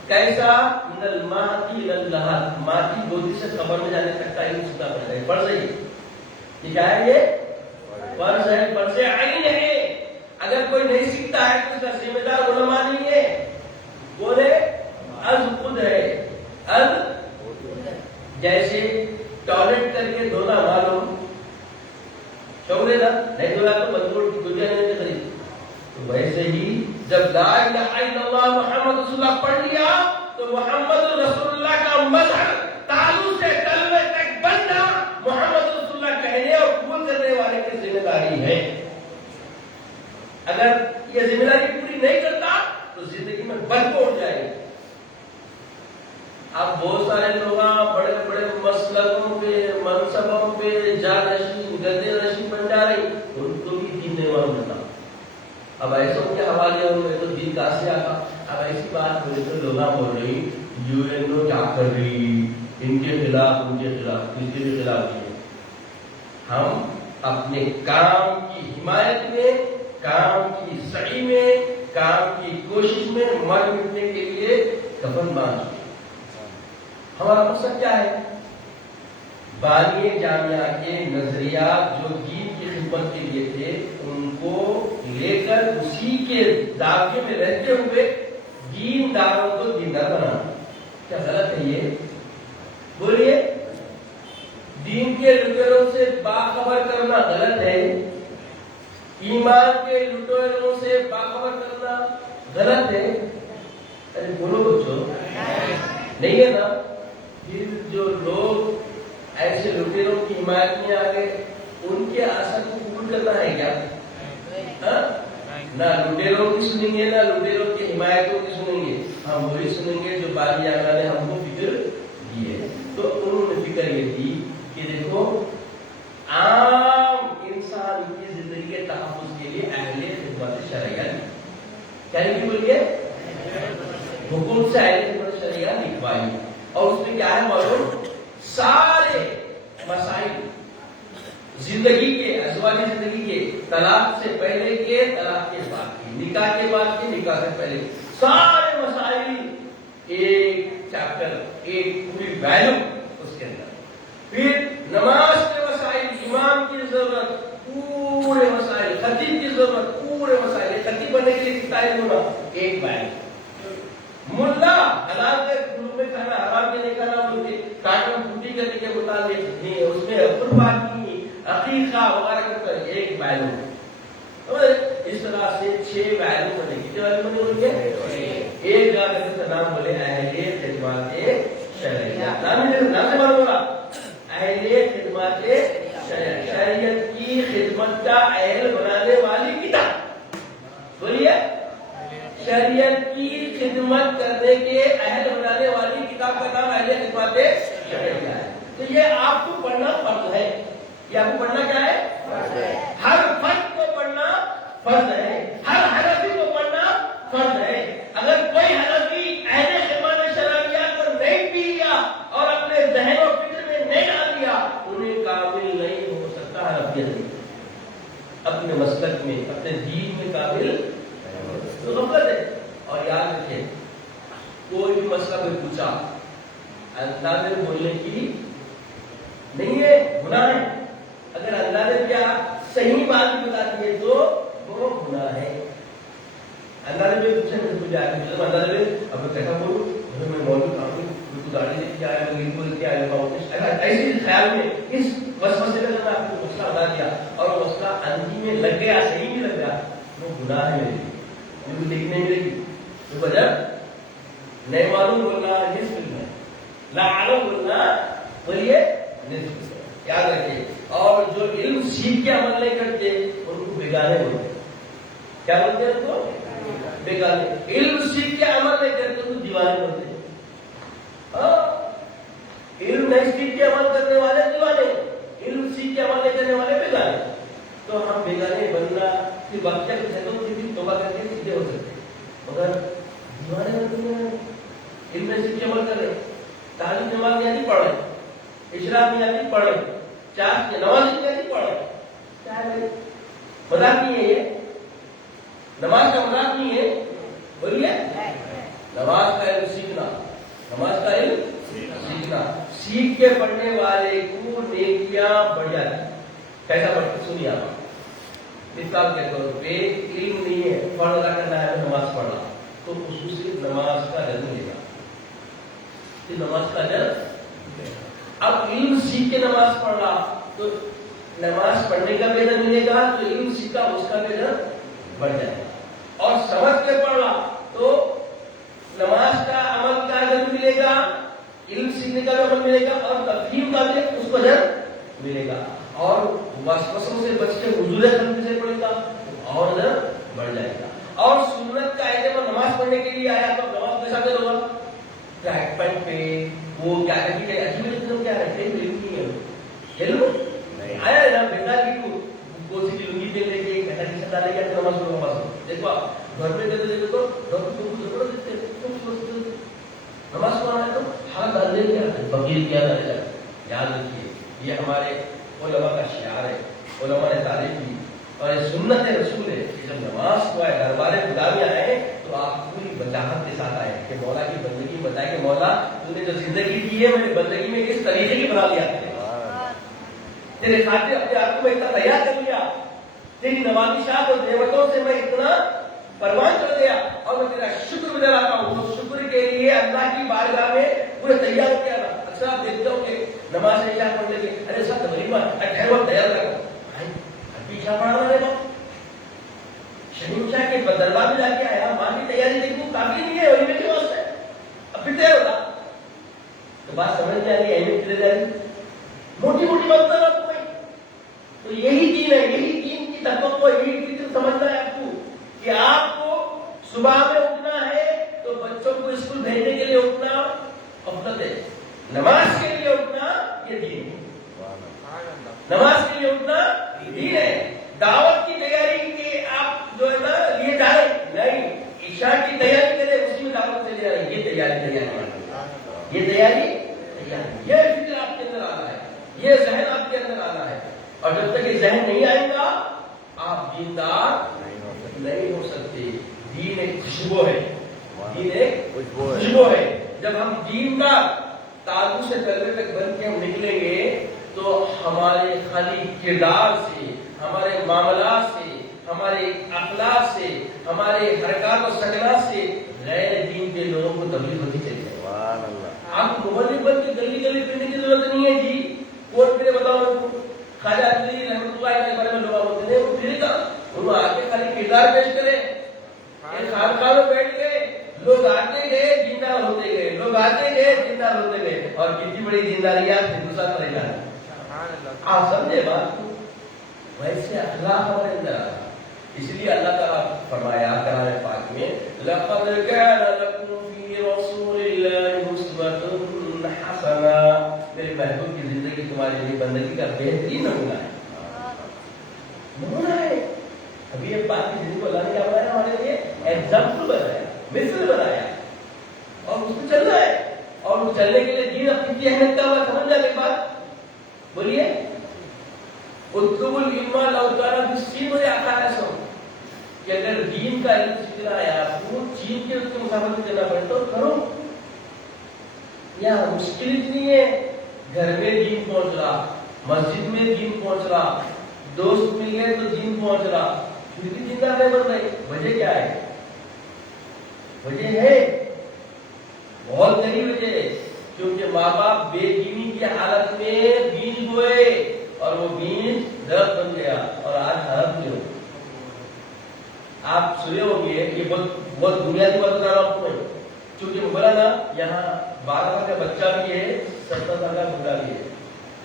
کیسا من الماتی للہد ماتی گودی سے قبر میں جانے تک کا علم سیکھنا پڑتا ہے فرض ہے یہ کیا ہے یہ فرض ہے فرض عین ہے اگر کوئی نہیں سیکھتا ہے تو اس کا ذمہ دار علماء نہیں ہے بولے از خود ہے از جیسے ٹوائلٹ کر کے دھونا معلوم شعور تھا نہیں دھونا تو بدبو کی دنیا نہیں خرید تو ویسے ہی جب لا الہ الا اللہ محمد رسول اللہ پڑھ لیا تو محمد رسول اللہ کا مظہر تالو سے کلمے تک بننا محمد رسول اللہ کہنے اور قبول کرنے والے کی ذمہ داری ہے اگر یہ ذمہ داری پوری نہیں کرتا تو زندگی میں برکت اٹھ جائے گی اب بہت سارے لوگ بڑے بڑے مسلکوں پہ منصبوں پہ جانشین گدے نشین بن جا رہی ان کو بھی دین نہیں معلوم ہوتا اب ایسوں کے حوالے ہوئے تو دین کہاں سے آتا اب ایسی بات ہوئی تو لوگ بول رہی یو این او کیا کر رہی ان کے خلاف ان کے خلاف ان کے خلاف ہے ہم اپنے کام کی حمایت میں کام کی سعی میں کام کی کوشش میں مر مٹنے کے لیے کفن باندھ چکے ہمارا مقصد کیا ہے بانی جامعہ کے نظریات جو دین کی خدمت کے لیے تھے ان کو لے کر اسی کے دائرے میں رہتے ہوئے دین داروں کو دیندار بنانا کیا غلط ہے یہ؟ بولیے. دین کے لٹیروں سے باخبر کرنا غلط ہے. ایمان کے لٹیروں سے باخبر کرنا غلط ہے. ارے بولو بچوں, نہیں ہے نا؟ پھر جو لوگ ایسے لٹیروں کی حمایت میں آ گئے, ان کے آثار کو قبول کرنا ہے کیا؟ نہ لٹیروں کی سنیں گے, نہ لٹیروں کی حمایتوں کی سنیں گے. ہم وہی سنیں گے جو باری اعلیٰ نے ہم کو فکر دی ہے. تو انہوں نے فکر یہ دی کہ دیکھو, عام انسان کی زندگی کے تحفظ کے لیے اہل خدمت شرعیہ کیا لکھی بولیے؟ حکم سے اہل خدمت شرعیہ لکھوائی. اور اس میں کیا ہے معلوم؟ سارے مسائل زندگی کے, ازواجی زندگی کے, طلاق سے پہلے کے, طلاق کے بعد کے, نکاح کے بعد کے, نکاح سے پہلے, سارے مسائل ایک چیپٹر, ایک پوری ویلیوم اس کے اندر. پھر نماز کے مسائل, امام کی ضرورت, پورے مسائل, خطیب کی ضرورت, پورے مسائل. خطیب بننے کے لیے کتنا علم ہونا؟ ایک ویلیوم. ملا حلال کے گروپ میں کھانا, حرام کے نہیں کھانا, بولتے کاٹن پھوٹی کرنے کے متعلق نہیں, اس میں قربانی عقیقہ وغیرہ کا ایک ویلیوم. اس طرح سے 6 ویلیوم بنے. کتنے ویلیوم بنے بول کے؟ ایک گاڑی کا نام بولے اہل خدمات شرعیہ. نام سے معلوم ہوگا اہل خدمات شرعیہ, شریعت کی خدمت کا اہل بنانے والی کتاب. بولیے, شریعت کی خدمت کرنے کے اہل بنانے والی کتاب کا نام اہل خدمات شرعیہ ہے. تو یہ آپ کو پڑھنا فرض ہے. یہ آپ کو پڑھنا کیا ہے؟ ہر فرد کو پڑھنا فرض ہے. ہر حنفی کو پڑھنا فرض ہے. اگر کوئی حنفی اہل خدمت شرعیہ کو نہیں پی لیا اور اپنے ذہن و فکر میں نہیں ڈال دیا, انہیں کامل نہیں ہو سکتا حنفیت. اپنے مسلک میں, اپنے دین میں کامل تو غفلت ہے. اور یاد رکھیں, کوئی بھی مسئلہ کوئی پوچھا, اللہ نے بولنے کی نہیں ہے, گناہ ہے. اگر اللہ نے کیا صحیح بات بتا دی ہے تو وہ گناہ ہے. اللہ نے بھی پوچھا مجھے اللہ نے اب کیسا بولوں, میں موجود ہوں, گاڑی لے کے آیا, میں کو لے کے آیا, ایسے خیال میں اس وسوسے میں میں آپ کو مسئلہ ادا کیا اور مسئلہ اندھی میں لگ گیا, صحیح نہیں لگ گیا, وہ گناہ ہے. مجھے دیکھنے ملے گی وجہ نہیں معلوم بولنا نصف ہے, لا معلوم بولنا بولیے نصف. یاد رکھیے. اور جو علم سیکھ کے عمل نہیں کرتے ان کو بیگانے بولتے. کیا بولتے ہیں ان کو؟ بیگانے. علم سیکھ کے عمل نہیں کرتے ان کو دیوانے بولتے. علم نہیں سیکھ کے عمل کرنے والے دیوانے, علم سیکھ کے عمل نہیں کرنے والے بیگانے. تو ہم بیگانے بننا پھر واقعہ کچھ ہے تو پھر توبہ کر کے سیدھے ہو سکتے, مگر دیوانے بنتے ہیں. علم نہیں سیکھ کے عمل کر رہے, تعلیم نماز نہیں پڑھ رہے, اشراق نہیں پڑھ رہے, چار نماز نہیں پڑھ رہے. کیا ہے مذاق نہیں ہے یہ, نماز کا مذاق نہیں ہے. بولیے, نماز کا علم سیکھنا, نماز کا علم سیکھنا, سیکھ کے پڑھنے والے کو نیکیاں بڑھ جاتی. کیسا پڑھتے سنیے آپ. مثال کے طور پہ علم نہیں ہے, پڑھ رہا کرنا ہے, نماز پڑھنا, تو اس سے نماز کا اجر ملے گا. نماز کا اجر. اب علم سیکھ کے نماز پڑھ رہا تو نماز پڑھنے کا بھی اجر ملے گا, تو علم سیکھا اس کا بھی اجر بڑھ جائے گا. اور سمجھ کے پڑھ رہا تو نماز کا عمل کا اجر ملے گا, علم سیکھنے کا بھی عمل ملے گا, اور تفہیم کا بھی اس کو اجر ملے گا. اور وسوسوں سے بچ کے حضور خلق سے پڑھے گا اور اجر بڑھ جائے گا. اور سنت کا اہتمام نماز پڑھنے کے لیے آیا تو نماز کیسا دے ہوگا, ٹریک پینٹ پہ وہ کیا کہتے ہیں, اچھی کیا رہتے ہیں, علم نہیں ہے. علم آیا ہے نا, بیٹا کی کوسی کی لنگی پہ لے کے گھٹا کی چھتا لے کے نماز پڑھو, نماز دیکھو آپ گھر پہ دیتے دیتے تو ضرورت دیتے نماز پڑھنا ہے تو ہاتھ ڈالنے کیا فقیر کیا نہ جائے. یاد رکھیے, یہ ہمارے علماء کا شعار ہے, علماء نے تعریف کی, اور یہ سنت رسول ہے کہ جب نماز کو آئے, دربار خدا میں آئے تو آپ پوری وضاحت کے ساتھ آئے کہ مولا کی بندگی بتائے کہ مولا تو نے جو زندگی دی ہے میری بندگی میں کس طریقے کی بنا لیا, تیرے خاطر اپنے آپ کو میں اتنا تیار کر لیا, تیری نوازشات اور نعمتوں سے میں اتنا پروان کر دیا, اور میں تیرا شکر گزار آتا ہوں. تو شکر کے کے لیے اللہ کی بارگاہ میں پورے تیار کیا نا. اکثر آپ دیکھتے ہو کہ نماز عشاء پڑھنے کے ارے سب ٹھہرو تیار کرو ابھی عشاء پڑھا رہے بات شہید شاہ کے دربار میں جا کے آیا ماں کی تیاری دیکھوں کافی نہیں ہے وہی میں واسطے اب پھر تیار ہوتا تو بات سمجھ میں آ رہی اہمیت چلے جا رہی موٹی موٹی بات کر رہا کوئی تو یہی دین ہے یہی دین کی تحقیق کو یہی فکر سمجھنا ہے آپ کو کہ آپ کو صبح میں اٹھنا ہے تو بچوں کو اسکول بھیجنے کے لیے اٹھنا افضل ہے نماز کے لیے اٹھنا یہ دین ہے نماز کے لیے اٹھنا دین ہے دعوت کی تیاری کے آپ جو ہے نا لیے جا رہے نہیں عشاء کی تیاری کرے اسی میں دعوت سے لے جا رہے یہ تیاری یہ تیاری یہ فکر آپ کے اندر آنا ہے یہ ذہن آپ کے اندر آنا ہے اور جب تک یہ ذہن نہیں آئے گا آپ دیندار نہیں ہو سکتے. دین ایک خوشبو ہے دین ایک خوشبو ہے جب ہم دیندار تالو سے کلبے تک بن کے ہم نکلیں گے تو ہمارے خالی کردار سے ہمارے معاملات سے ہمارے اخلاق سے ہمارے حرکات و سکنات سے غیر دین کے لوگوں کو تبلیغ ہوتی چلی جائے. آپ مبلغ بن کے گلی گلی پھرنے کی ضرورت نہیں ہے جی. کوٹ میں بتاؤ خواجہ علی رحمۃ اللہ علیہ کے بارے میں لوگ ہوتے ہیں وہ پھر کا انہوں آ کے خالی کردار پیش کرے خانقاہ میں بیٹھ گئے لوگ آتے گئے دیندار ہوتے گئے لوگ آتے گئے دیندار ہوتے گئے اور کتنی بڑی دینداری آپ ہندوستان میں جانا آپ سمجھے بات کو ویسے اخلاق ہمارے اندر آ اس لیے اللہ تعالیٰ فرمایا قرآن پاک میں لقد كان لكم في رسول الله اسوة حسنة میرے محبوب کی زندگی تمہارے لیے بندگی کا بہترین نمونہ ہے. ابھی یہ بات کی زندگی کو اللہ نے کیا بنایا ہمارے لیے ایگزامپل بنایا مثل بنایا اور اس کو چلنا ہے اور اس چلنے کے لیے دین اپنی کی اہمیت کا ہوا سمجھ جائے. ایک بات بولیے اطلب العلم لو كان بالسين والعقائد کہ اگر دین کا علم سیکھنا ہے آپ کو چین کے اس کو مسافت کرنا پڑے تو کرو. یہاں مشکل اتنی ہے گھر میں دین پہنچ رہا مسجد میں دین پہنچ رہا دوست مل گئے تو دین پہنچ رہا پھر بھی دیندار نہیں بن رہے. وجہ کیا ہے؟ وجہ ہے بہت بڑی وجہ ہے کیونکہ ماں باپ بے دینی کی حالت میں بیج بوئے اور وہ بیج درخت بن گیا اور آج حالت میں ہو. آپ سنے ہوں گے یہ بہت بنیادی بات بتا رہا ہوں میں کیونکہ بولا نا یہاں 12 سال کا بچہ بھی ہے 17 سال کا بڑھا بھی ہے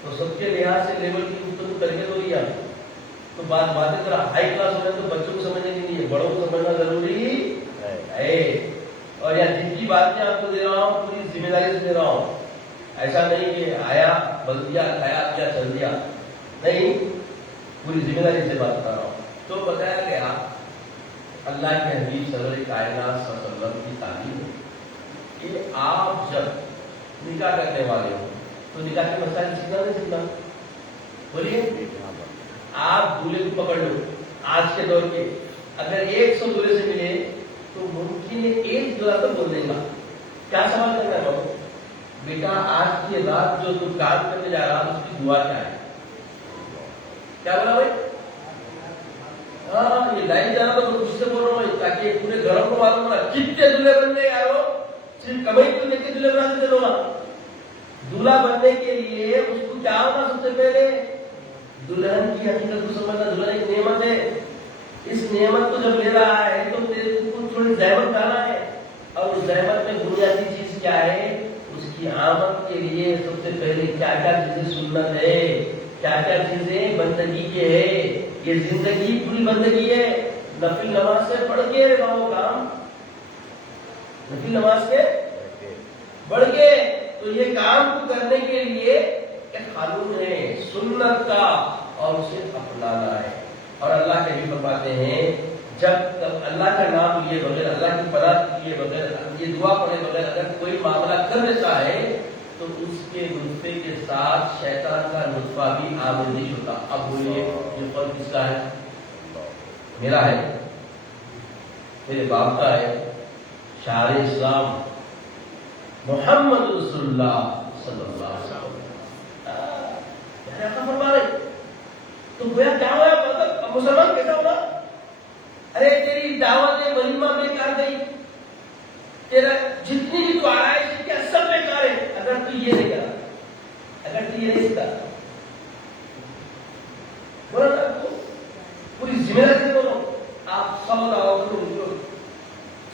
تو سب کے لحاظ سے لیول کی گفتگو کر کے تو ہی آپ تو باتیں ذرا ہائی کلاس ہو تو بچوں کو سمجھنے کے لیے بڑوں کو سمجھنا ضروری ہے. اور یہاں جن کی بات میں آپ کو دے رہا ہوں پوری ذمہ داری سے دے رہا ہوں. ایسا نہیں کہ آیا بل دیا کھایا کیا چل دیا نہیں پوری ذمہ داری سے بات کر رہا ہوں. تو بتایا گیا اللہ کے حبیب صدر کائنات صلی اللہ علیہ وسلم کی تعلیم ہے کہ آپ جب نکاح کرنے والے ہو تو نکاح کے مسائل سیکھنا نہیں سیکھنا. بولیے آپ دولہے کو پکڑ لو آج کے دور کے اگر 100 دولہے سے ملے تو ممکن ہے ایک دولہا تو بول دے گا. کیا سوال کرنا ہے بابو بیٹا آج کی رات جو تم کام کرنے جا رہا اس کی دعا کیا ہے؟ کیا بولا بھائی؟ ہاں یہ لائن جانا تو اس سے بول رہا ہوں تاکہ پورے گھروں کو معلوم ہونا کتنے دولہے بن گئے یارو صرف کمائی کو دیکھ کے دولہے بنا دیتے لوگ. دولہا بننے کے لیے اس کو کیا ہونا سب سے پہلے دلہن کی حقیقت کو سمجھنا. دلہن ایک نعمت ہے اس نعمت کو جب لے رہا ہے تو تیرے کو تھوڑی زحمت ڈالا ہے اور اس زحمت میں بنیادی چیز کیا ہے اس کی آمد کے لیے سب سے پہلے کیا کیا چیزیں سنت ہے کیا کیا چیزیں بندگی کے ہے. یہ زندگی پوری بندگی ہے. نفل نماز سے پڑھ کے وہ کام نفل نماز کے بڑھ کے تو یہ کام کو کرنے کے لیے ایک قانون ہے سنت کا اور اسے اپنانا ہے. اور اللہ کے بھی فرماتے ہیں جب اللہ کا نام لیے بغیر اللہ کی پناہ لیے بغیر یہ دعا پڑھے بغیر اگر کوئی معاملہ کر دیتا ہے تو اس کے نطفے کے ساتھ شیطان کا نطفہ بھی آمیزش ہوتا. اب بولیے یہ فرق کس کا ہے؟ میرا ہے میرے باپ کا ہے شاعر اسلام محمد رسول اللہ صلی اللہ علیہ وسلم. تو گویا کیا ہوا مسلمان کیسا ہونا؟ ارے تیری دعوت ولیمہ میں کر گئی تیرا جتنی بھی تو آرائش کیا سب بیکار ہے اگر تو یہ نہیں کرا, اگر تو یہ نہیں سیکھا. بولا نا تو پوری ذمہ داری بولو, آپ سب آؤ تو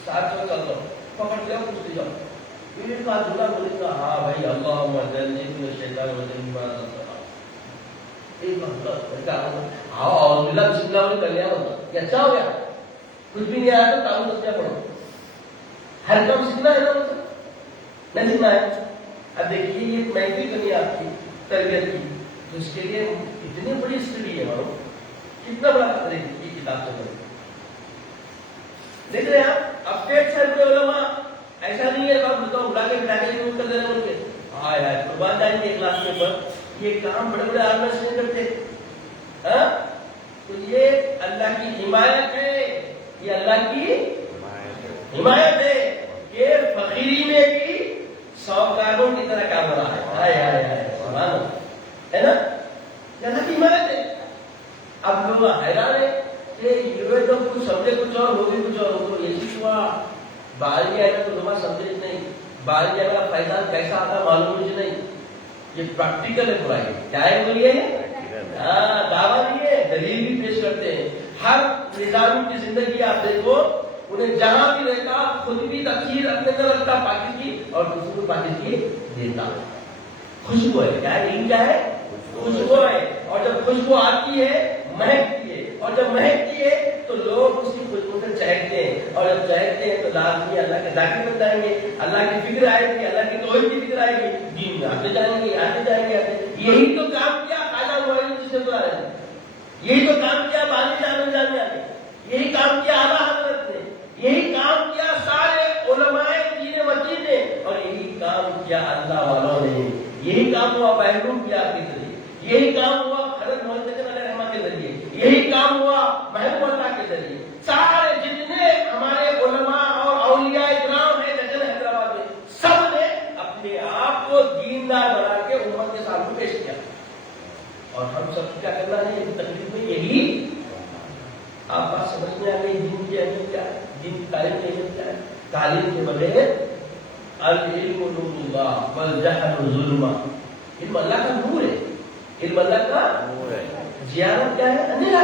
ساتھ میں چل دو, پکڑ جاؤ پوچھتے جاؤ. ایک بات بولا بولے گا ہاں بھائی اللہم اجرنی من الشیطان الرجیم ما رزقتنا. ایک بات بولا ہاں اور بلا بسم اللہ علیہ کر لیا ہوتا یہ اچھا ہو گیا. کچھ بھی نہیں آیا تو تعاون تسبیح پڑھو. ہر کام سیکھنا ہے نا, نہیں سیکھنا ہے. اب دیکھیے یہ محفل کرنی ہے آپ کی تربیت کی, تو اس کے لیے اتنی بڑی اسٹڈی ہے مانو, کتنا بڑا خطرے کی کتاب سے پڑھیں. دیکھ رہے ہیں آپ اپڈیٹ سے علماء ایسا نہیں ہے آپ بتاؤ بلا کے بٹا کے یوز کر دینا بول کے ہائے ہائے قربان جائیں گے کلاس میں پر یہ کام بڑے بڑے عالم نہیں کرتے. تو یہ اللہ کی حمایت ہے, یہ اللہ کی حمایت ہے. یہ فقیری میں بھی سوکاروں کی طرح کام ہو رہا ہے. ہائے ہائے ہائے سبحان اللہ ہے نا, یہ اللہ کی حمایت ہے. اب لوگ حیران ہے کہ یہ تو کچھ سمجھے کچھ اور ہو بھی کچھ اور ہو. تو یہ ہوا باہر گیا ہے تو تمہارا سمجھے نہیں, باہر گیا کا فائدہ کیسا آتا معلوم مجھے نہیں. یہ پریکٹیکل ہے پورا. کیا ہے بولیے, ہاں دعویٰ نہیں ہے, دلیل بھی پیش کرتے ہیں. ہر نظام کی زندگی آپ دیکھو, انہیں جہاں بھی رہتا خود بھی تقسیم اپنے اندر رکھتا پاکیزگی کی اور دوسروں کو پاکیزگی دیتا. خوشبو ہے, کیا ہے علم, کیا ہے خوشبو ہے. اور جب خوشبو آتی ہے مہکتی ہے, اور جب مہکتی ہے تو لوگ اس کی خوشبو سے چہکتے ہیں, اور جب چہکتے ہیں تو لازمی اللہ کے ذاکر بن جائیں گے, اللہ کی فکر آئے گی, اللہ کی توحید کی فکر آئے گی, دین میں آتے جائیں گے آتے جائیں گے. یہی تو کام کیا خواجہ معین سے بلا رہے ہیں, یہی تو کام کیا بانی جان جامعہ نے, یہی کام کیا اعلیٰ حضرت نے, یہی کام کیا سارے علماء دین متین نے, اور یہی کام کیا اللہ والوں نے. یہی کام ہوا بہلول کیا کے ذریعے, یہی کام ہوا حضرت محمد علیہ رحمۃ کے ذریعے, یہی کام ہوا محبوب اللہ کے ذریعے. سارے جتنے ہمارے علماء اور اولیاء کرام ہیں دکن حیدرآباد میں, سب نے اپنے آپ کو دیندار بنا کے امت کے سامنے پیش کیا. اور ہم سب کیا کرنا ہے یہ تکلیف میں, یہی آپ بات سمجھ میں آ گئی. دین کی اہمیت کیا ہے, دین کی تعلیم کی اہمیت کیا ہے. تعلیم کے بغیر العلم نور اللہ والجہل ظلمہ. علم اللہ کا نور ہے, علم اللہ کا نور ہے. زیارت کیا ہے, اندھیرا.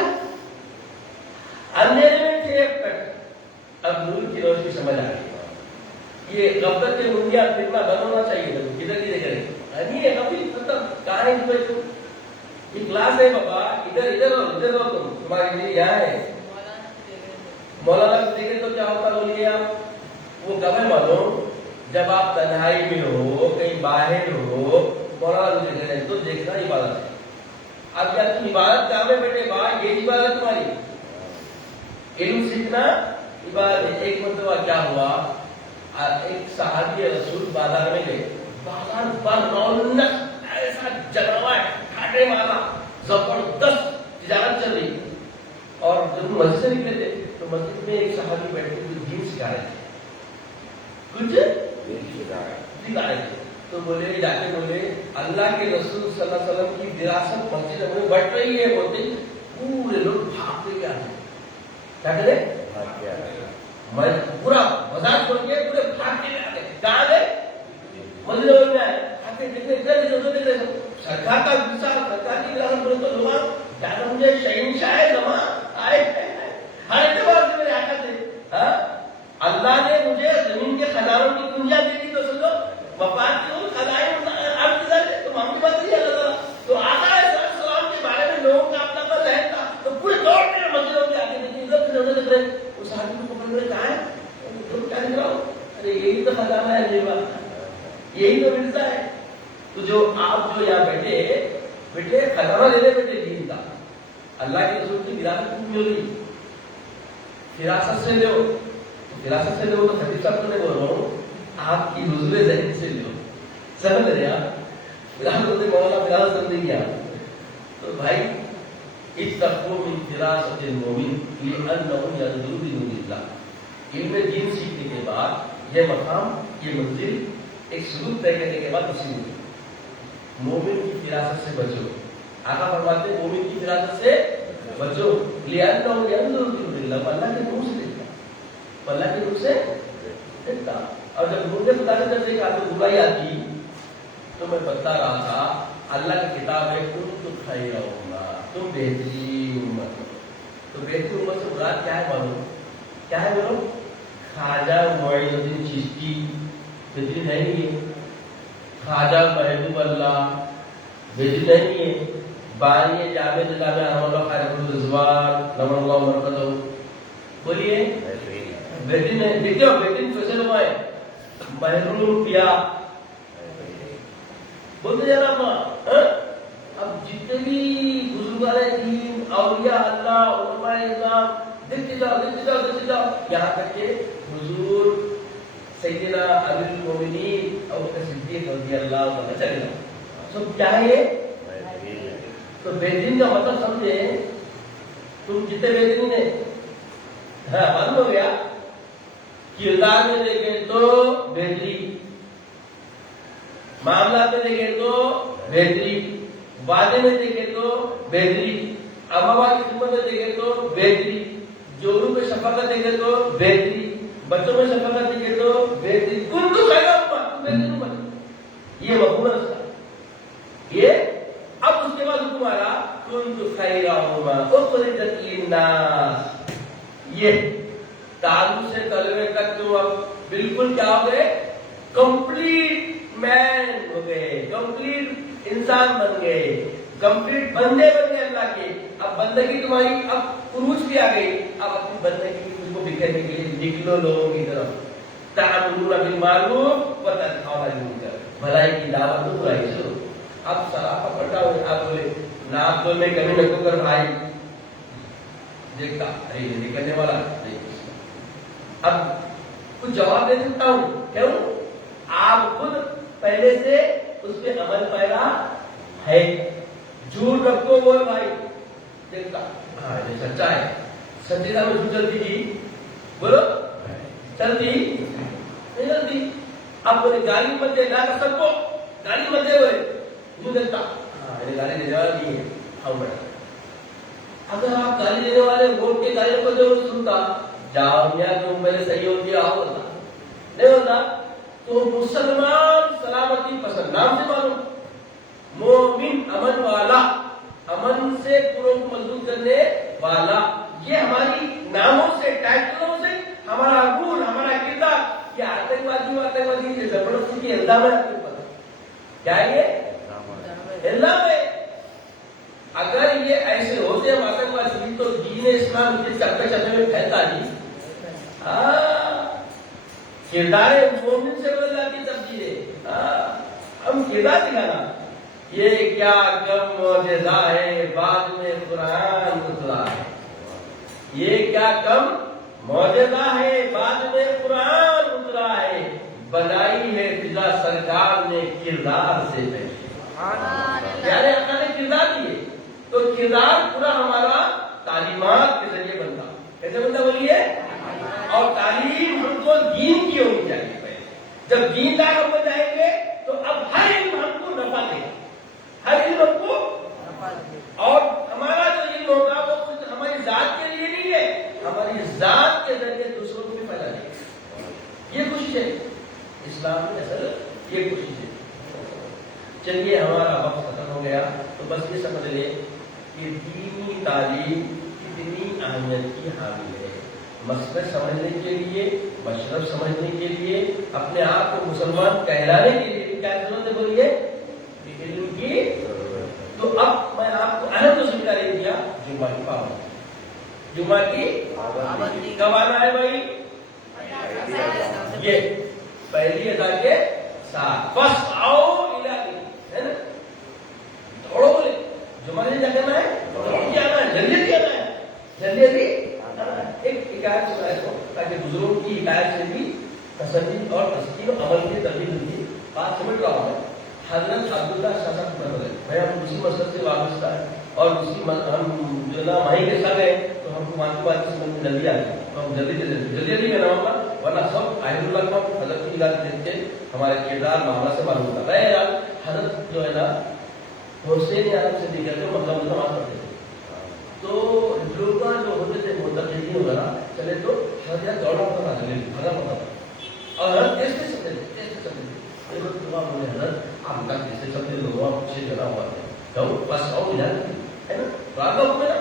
اندھیرے میں ٹیپ کٹ, اب نور کی روشنی سمجھ آ گئی. یہ غفلت کے بنیاد کتنا بند ہونا چاہیے, کدھر کدھر کرے نہیں ہے کبھی مطلب کہاں ہے تو یہ کلاس ہے بابا, ادھر ادھر ہو ادھر ہو, تمہاری لیے یہاں ہے. مولانا کو دیکھے تو کیا ہوتا بولیے آپ, وہ کب ہے معلوم جب آپ تنہائی میں ہو, کہیں باہر ہو, مولانا کو دیکھ رہے تو دیکھنا عبادت ہے. اب کیا تم عبادت کام ہے بیٹے با, یہ عبادت تمہاری, علم سیکھنا عبادت ہے. ایک مرتبہ کیا ہوا, ایک صحابی رسول بازار میں گئے, بازار پر رونق ایسا جگہ ہے, کھاٹے مارا زبردست تجارت چل رہی. اور جب مسجد سے نکلے تھے تو مسجد میں ایک صحابی بیٹھ کے کچھ دین سکھا رہے تھے, کچھ سکھا رہے تھے. تو بولے جا کے بولے اللہ کے رسول صلی اللہ علیہ وسلم کی وراثت مسجد میں بڑھ رہی ہے. بولتے پورے لوگ بھاگ کے آ گئے, کیا کرے میں پورا بازار چھوڑ کے پورے بھاگ کے آ گئے. کہاں گئے, مسجد میں آئے. سرکار کا سرکار کی وراثت بولے تو لوگ کیا مجھے شہنشاہ زماں آئے ہر اعتبار سے میرے آقا تھے. اللہ نے مجھے زمین کے خزانوں کی کنجیاں دے دی تو سمجھو وفات کی ان خزائن ارض ہے تو معمولی بات نہیں ہے. تو آقا علیہ السلام کے بارے میں لوگوں کا اپنا پر ذہن تھا تو پورے دور میں مسجدوں کے آگے دیکھیں ادھر سے ادھر دیکھ رہے, اس آدمی کو پکڑ رہے کہاں ہے, تم کیا دیکھ رہا ہو, ارے یہی تو خزانہ ہے, یہی تو ورثہ ہے. تو جو آپ جو یہاں بیٹھے خزانہ لے لے بیٹھے دین کا, اللہ کے رسول کی وراثت مل رہی, فراست سے لو, فراست سے لو تو خطیب صاحب تو نہیں بول رہا ہوں, آپ کی حضور ذہن سے لو. سمجھ رہے آپ, فراست سے مولانا فراست نہیں کیا. تو بھائی اتقوا من فراست المؤمن لأنه ينظر بنور اللہ. علم دین سیکھنے کے بعد یہ مقام, یہ منزل ایک سلوک طے کرنے کے بعد اسی میں مومن کی فراست سے بچو. آقا فرماتے ہیں مومن کی فراست سے بچو, لأنه ينظر بنور اللہ, اللہ کے نور سے دیکھتا, اللہ کے نور سے دیکھتا. اور جب نور نے خدا نے جب دیکھا تو برائی آتی تو میں بتا رہا تھا اللہ کی کتاب ہے تم تو خیر ہوگا، تم بہترین امت ہو. تو بہترین امت سے مراد کیا ہے معلوم؟ کیا ہے بولو؟ خواجہ معین الدین چشتی بہترین نہیں ہے، خواجہ محبوب اللہ بہترین نہیں ہے، بانی جامع جامع رحمۃ اللہ خالد الرضوان رحمۃ اللہ مرکزہ بولیے بہترین ہے. دیکھو بہترین کیسے لوگ آئے؟ محروم کیا بولتے جانا ماں. اب جتنے بھی بزرگان دین اولیاء اللہ علماء اسلام دیکھتے جاؤ یہاں تک کہ حضور سیدنا امیر المومنین ابوبکر صدیق رضی اللہ عنہ چلے جاؤ. سب کیا ہے؟ تو بہترین کا مطلب سمجھے تم جتنے بہترین ہیں. ہاں معلوم ہو گیا. کردار میں دیکھیں تو بہتری، معاملات میں دیکھیں تو بہتری، وعدے میں دیکھیں تو بہتری، اماں کی خدمت میں دیکھیں تو بہتری، جوروں میں شفقت دیکھیں تو بہتری، بچوں میں شفقت دیکھیں تو بہتری. کل تو خیر امت، یہ مفہوم ہے اس کا. یہ اب اس کے بعد حکم آیا کل تو خیر امت اخرجت للناس. یہ تعلق سے تلوے تک تو اب بالکل کیا ہو گئے؟ کمپلیٹ مین ہو گئے، کمپلیٹ انسان بن گئے، کمپلیٹ بندے بن گئے اللہ کے. اب بندگی تمہاری اب عروج بھی آ گئی. اب اپنی بندگی کو بکھیرنے کے لیے نکلو لوگوں کی طرف. تعملون بالمعروف وتنہون عن المنکر، بھلائی کی دعوت دو برائی سے روکو. اب سراپا پلٹا ہوئے آپ بولے ناپ تو میں کمی نہ کر بھائی دیکھتا ارے نکلنے والا نہیں. اب کچھ جواب دے سکتا ہوں کیوں؟ آپ خود پہلے سے اس پہ عمل پیرا ہے. جھوٹ رکھو بول بھائی دیکھتا ہاں یہ سچا ہے. سچیتا میں جھوٹ چلتی کی بولو چلتی نہیں چلتی. اب بولے گالی مت دے نہ کر سب کو گالی مت دے بولے جو دیکھتا ہاں یہ گالی دینے والا نہیں ہے ہم بڑا. اگر آپ گالی دینے والے ووٹ کے گالیوں کو ضرور سنتا جاؤ میاں تم پہلے صحیح ہوتی آؤ ہوتا نہیں ہوتا تو مسلمان سلامتی پسند نام سے معلوم مومن امن والا، امن سے پوروں کو مضبوط کرنے والا. یہ ہماری ناموں سے ٹائٹلوں سے ہمارا گن ہمارا کردار. یہ آتنکوادی سے زبردستی کی الزام ہے. آپ کو پتا کیا ہے یہ الزام ہے. اگر یہ ایسے ہوتے ہیں آتنکوادی تو دین اسلام کے چپے چپے میں پھیلتا نہیں. کردار مومن سے بدل جاتی تبدیل. ہم کردار دکھانا یہ کیا کم معجزہ ہے بعد میں قرآن اترا ہے. یہ کیا کم معجزہ ہے بعد میں قرآن اترا ہے. بنائی ہے فضا سرکار نے کردار سے پہلے. پیارے اللہ نے کردار دیے تو کردار پورا ہمارا تعلیمات کے ذریعے بنتا. کیسے بنتا بولیے؟ اور تعلیم ہم کو دین کی ہونی چاہیے. پہلے جب دین دار ہم بن جائیں گے تو اب ہر علم ہم کو نفع دے گا، ہر علم ہم کو. اور ہمارا جو علم ہوگا وہ صرف ہماری ذات کے لیے نہیں ہے، ہماری ذات کے ذریعے دوسروں کو بھی پھیلا دے گا. یہ کوشش ہے اسلام میں، اصل یہ کوشش ہے. چلیے ہمارا وقت ختم ہو گیا تو بس یہ سمجھ لیں کہ دینی تعلیم کتنی اہمیت کی حامل ہے. مسئلہ سمجھنے کے لیے، مشرب سمجھنے کے لیے، اپنے آپ کو مسلمان کہلانے کے لیے کیا ضرورت ہے بولیے؟ علم کی. تو اب میں آپ کو اہم تو سمجھا دیا جمعہ کی پابندی. جمعہ کی کب آنا ہے بھائی؟ یہ پہلی ادا کے ساتھ بس آؤ علاقے ہے نا. دوڑو بولے جمعہ نہیں جانا ہے، آنا ہے جلدی آنا ہے، جلدی ایک حکایت سنا ہے تاکہ بزرگوں کی حکایت سے بھی تسلی اور تسکین و عمل کی ترغیب ملتی. بات سمجھ رہا ہوں. حضرت عبداللہ شاہ صاحب مرحبا بھائی ہم مسلم مسجد سے وابستہ ہے اور مسلم ہم جو نا ماہی کے ساتھ ہیں تو ہم کو مانتی بات سمجھ جلدی آتی تو ہم جلدی میں نہ ہوگا ورنہ سب آہد اللہ کو حضرت کی بات دیکھتے ہمارے کردار معاملہ سے معلوم ہوتا ہے. یار حضرت جو ہے نا حسین عرب سے دیگر کے مطلب نماز پڑھتے تھے تو لوگ جو ہوتے تھے متقین وغیرہ چلے تو حضرت دوڑا ہوتا تھا بھگا ہوتا تھا. اور حضرت کیسے سمجھے حضرت آپ کا کیسے سمجھے لوگ آپ پیچھے جنا ہوا ہے کہو بس آؤ ملا ہے نا قرآن کا حکم ہے نا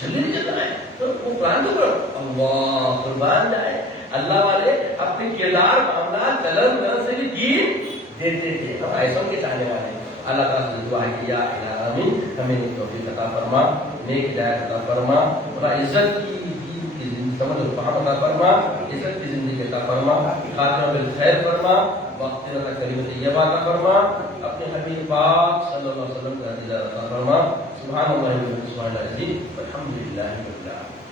جلدی نہیں چلنا ہے تو وہ قرآن تو پڑھو اللہ قربان جائے اللہ والے اپنے کردار معاملات قلم قلم سے بھی دین دیتے تھے ہم ایسوں کے چاہنے والے ہیں اللہ تعالیٰ سے دعا کیا الہی ہمیں توفیق عطا فرما نیک ہدایت عطا فرما اور عزت کی سمجھ و فہم عطا فرما عزت کی زندگی عطا فرما خاتمہ بالخیر فرما وقت کلمۃ طیبہ عطا فرما اپنے حبیب پاک صلی اللہ علیہ وسلم کا دیدار عطا فرما سبحان اللہ سبحان اللہ والحمد للہ رب العالمین.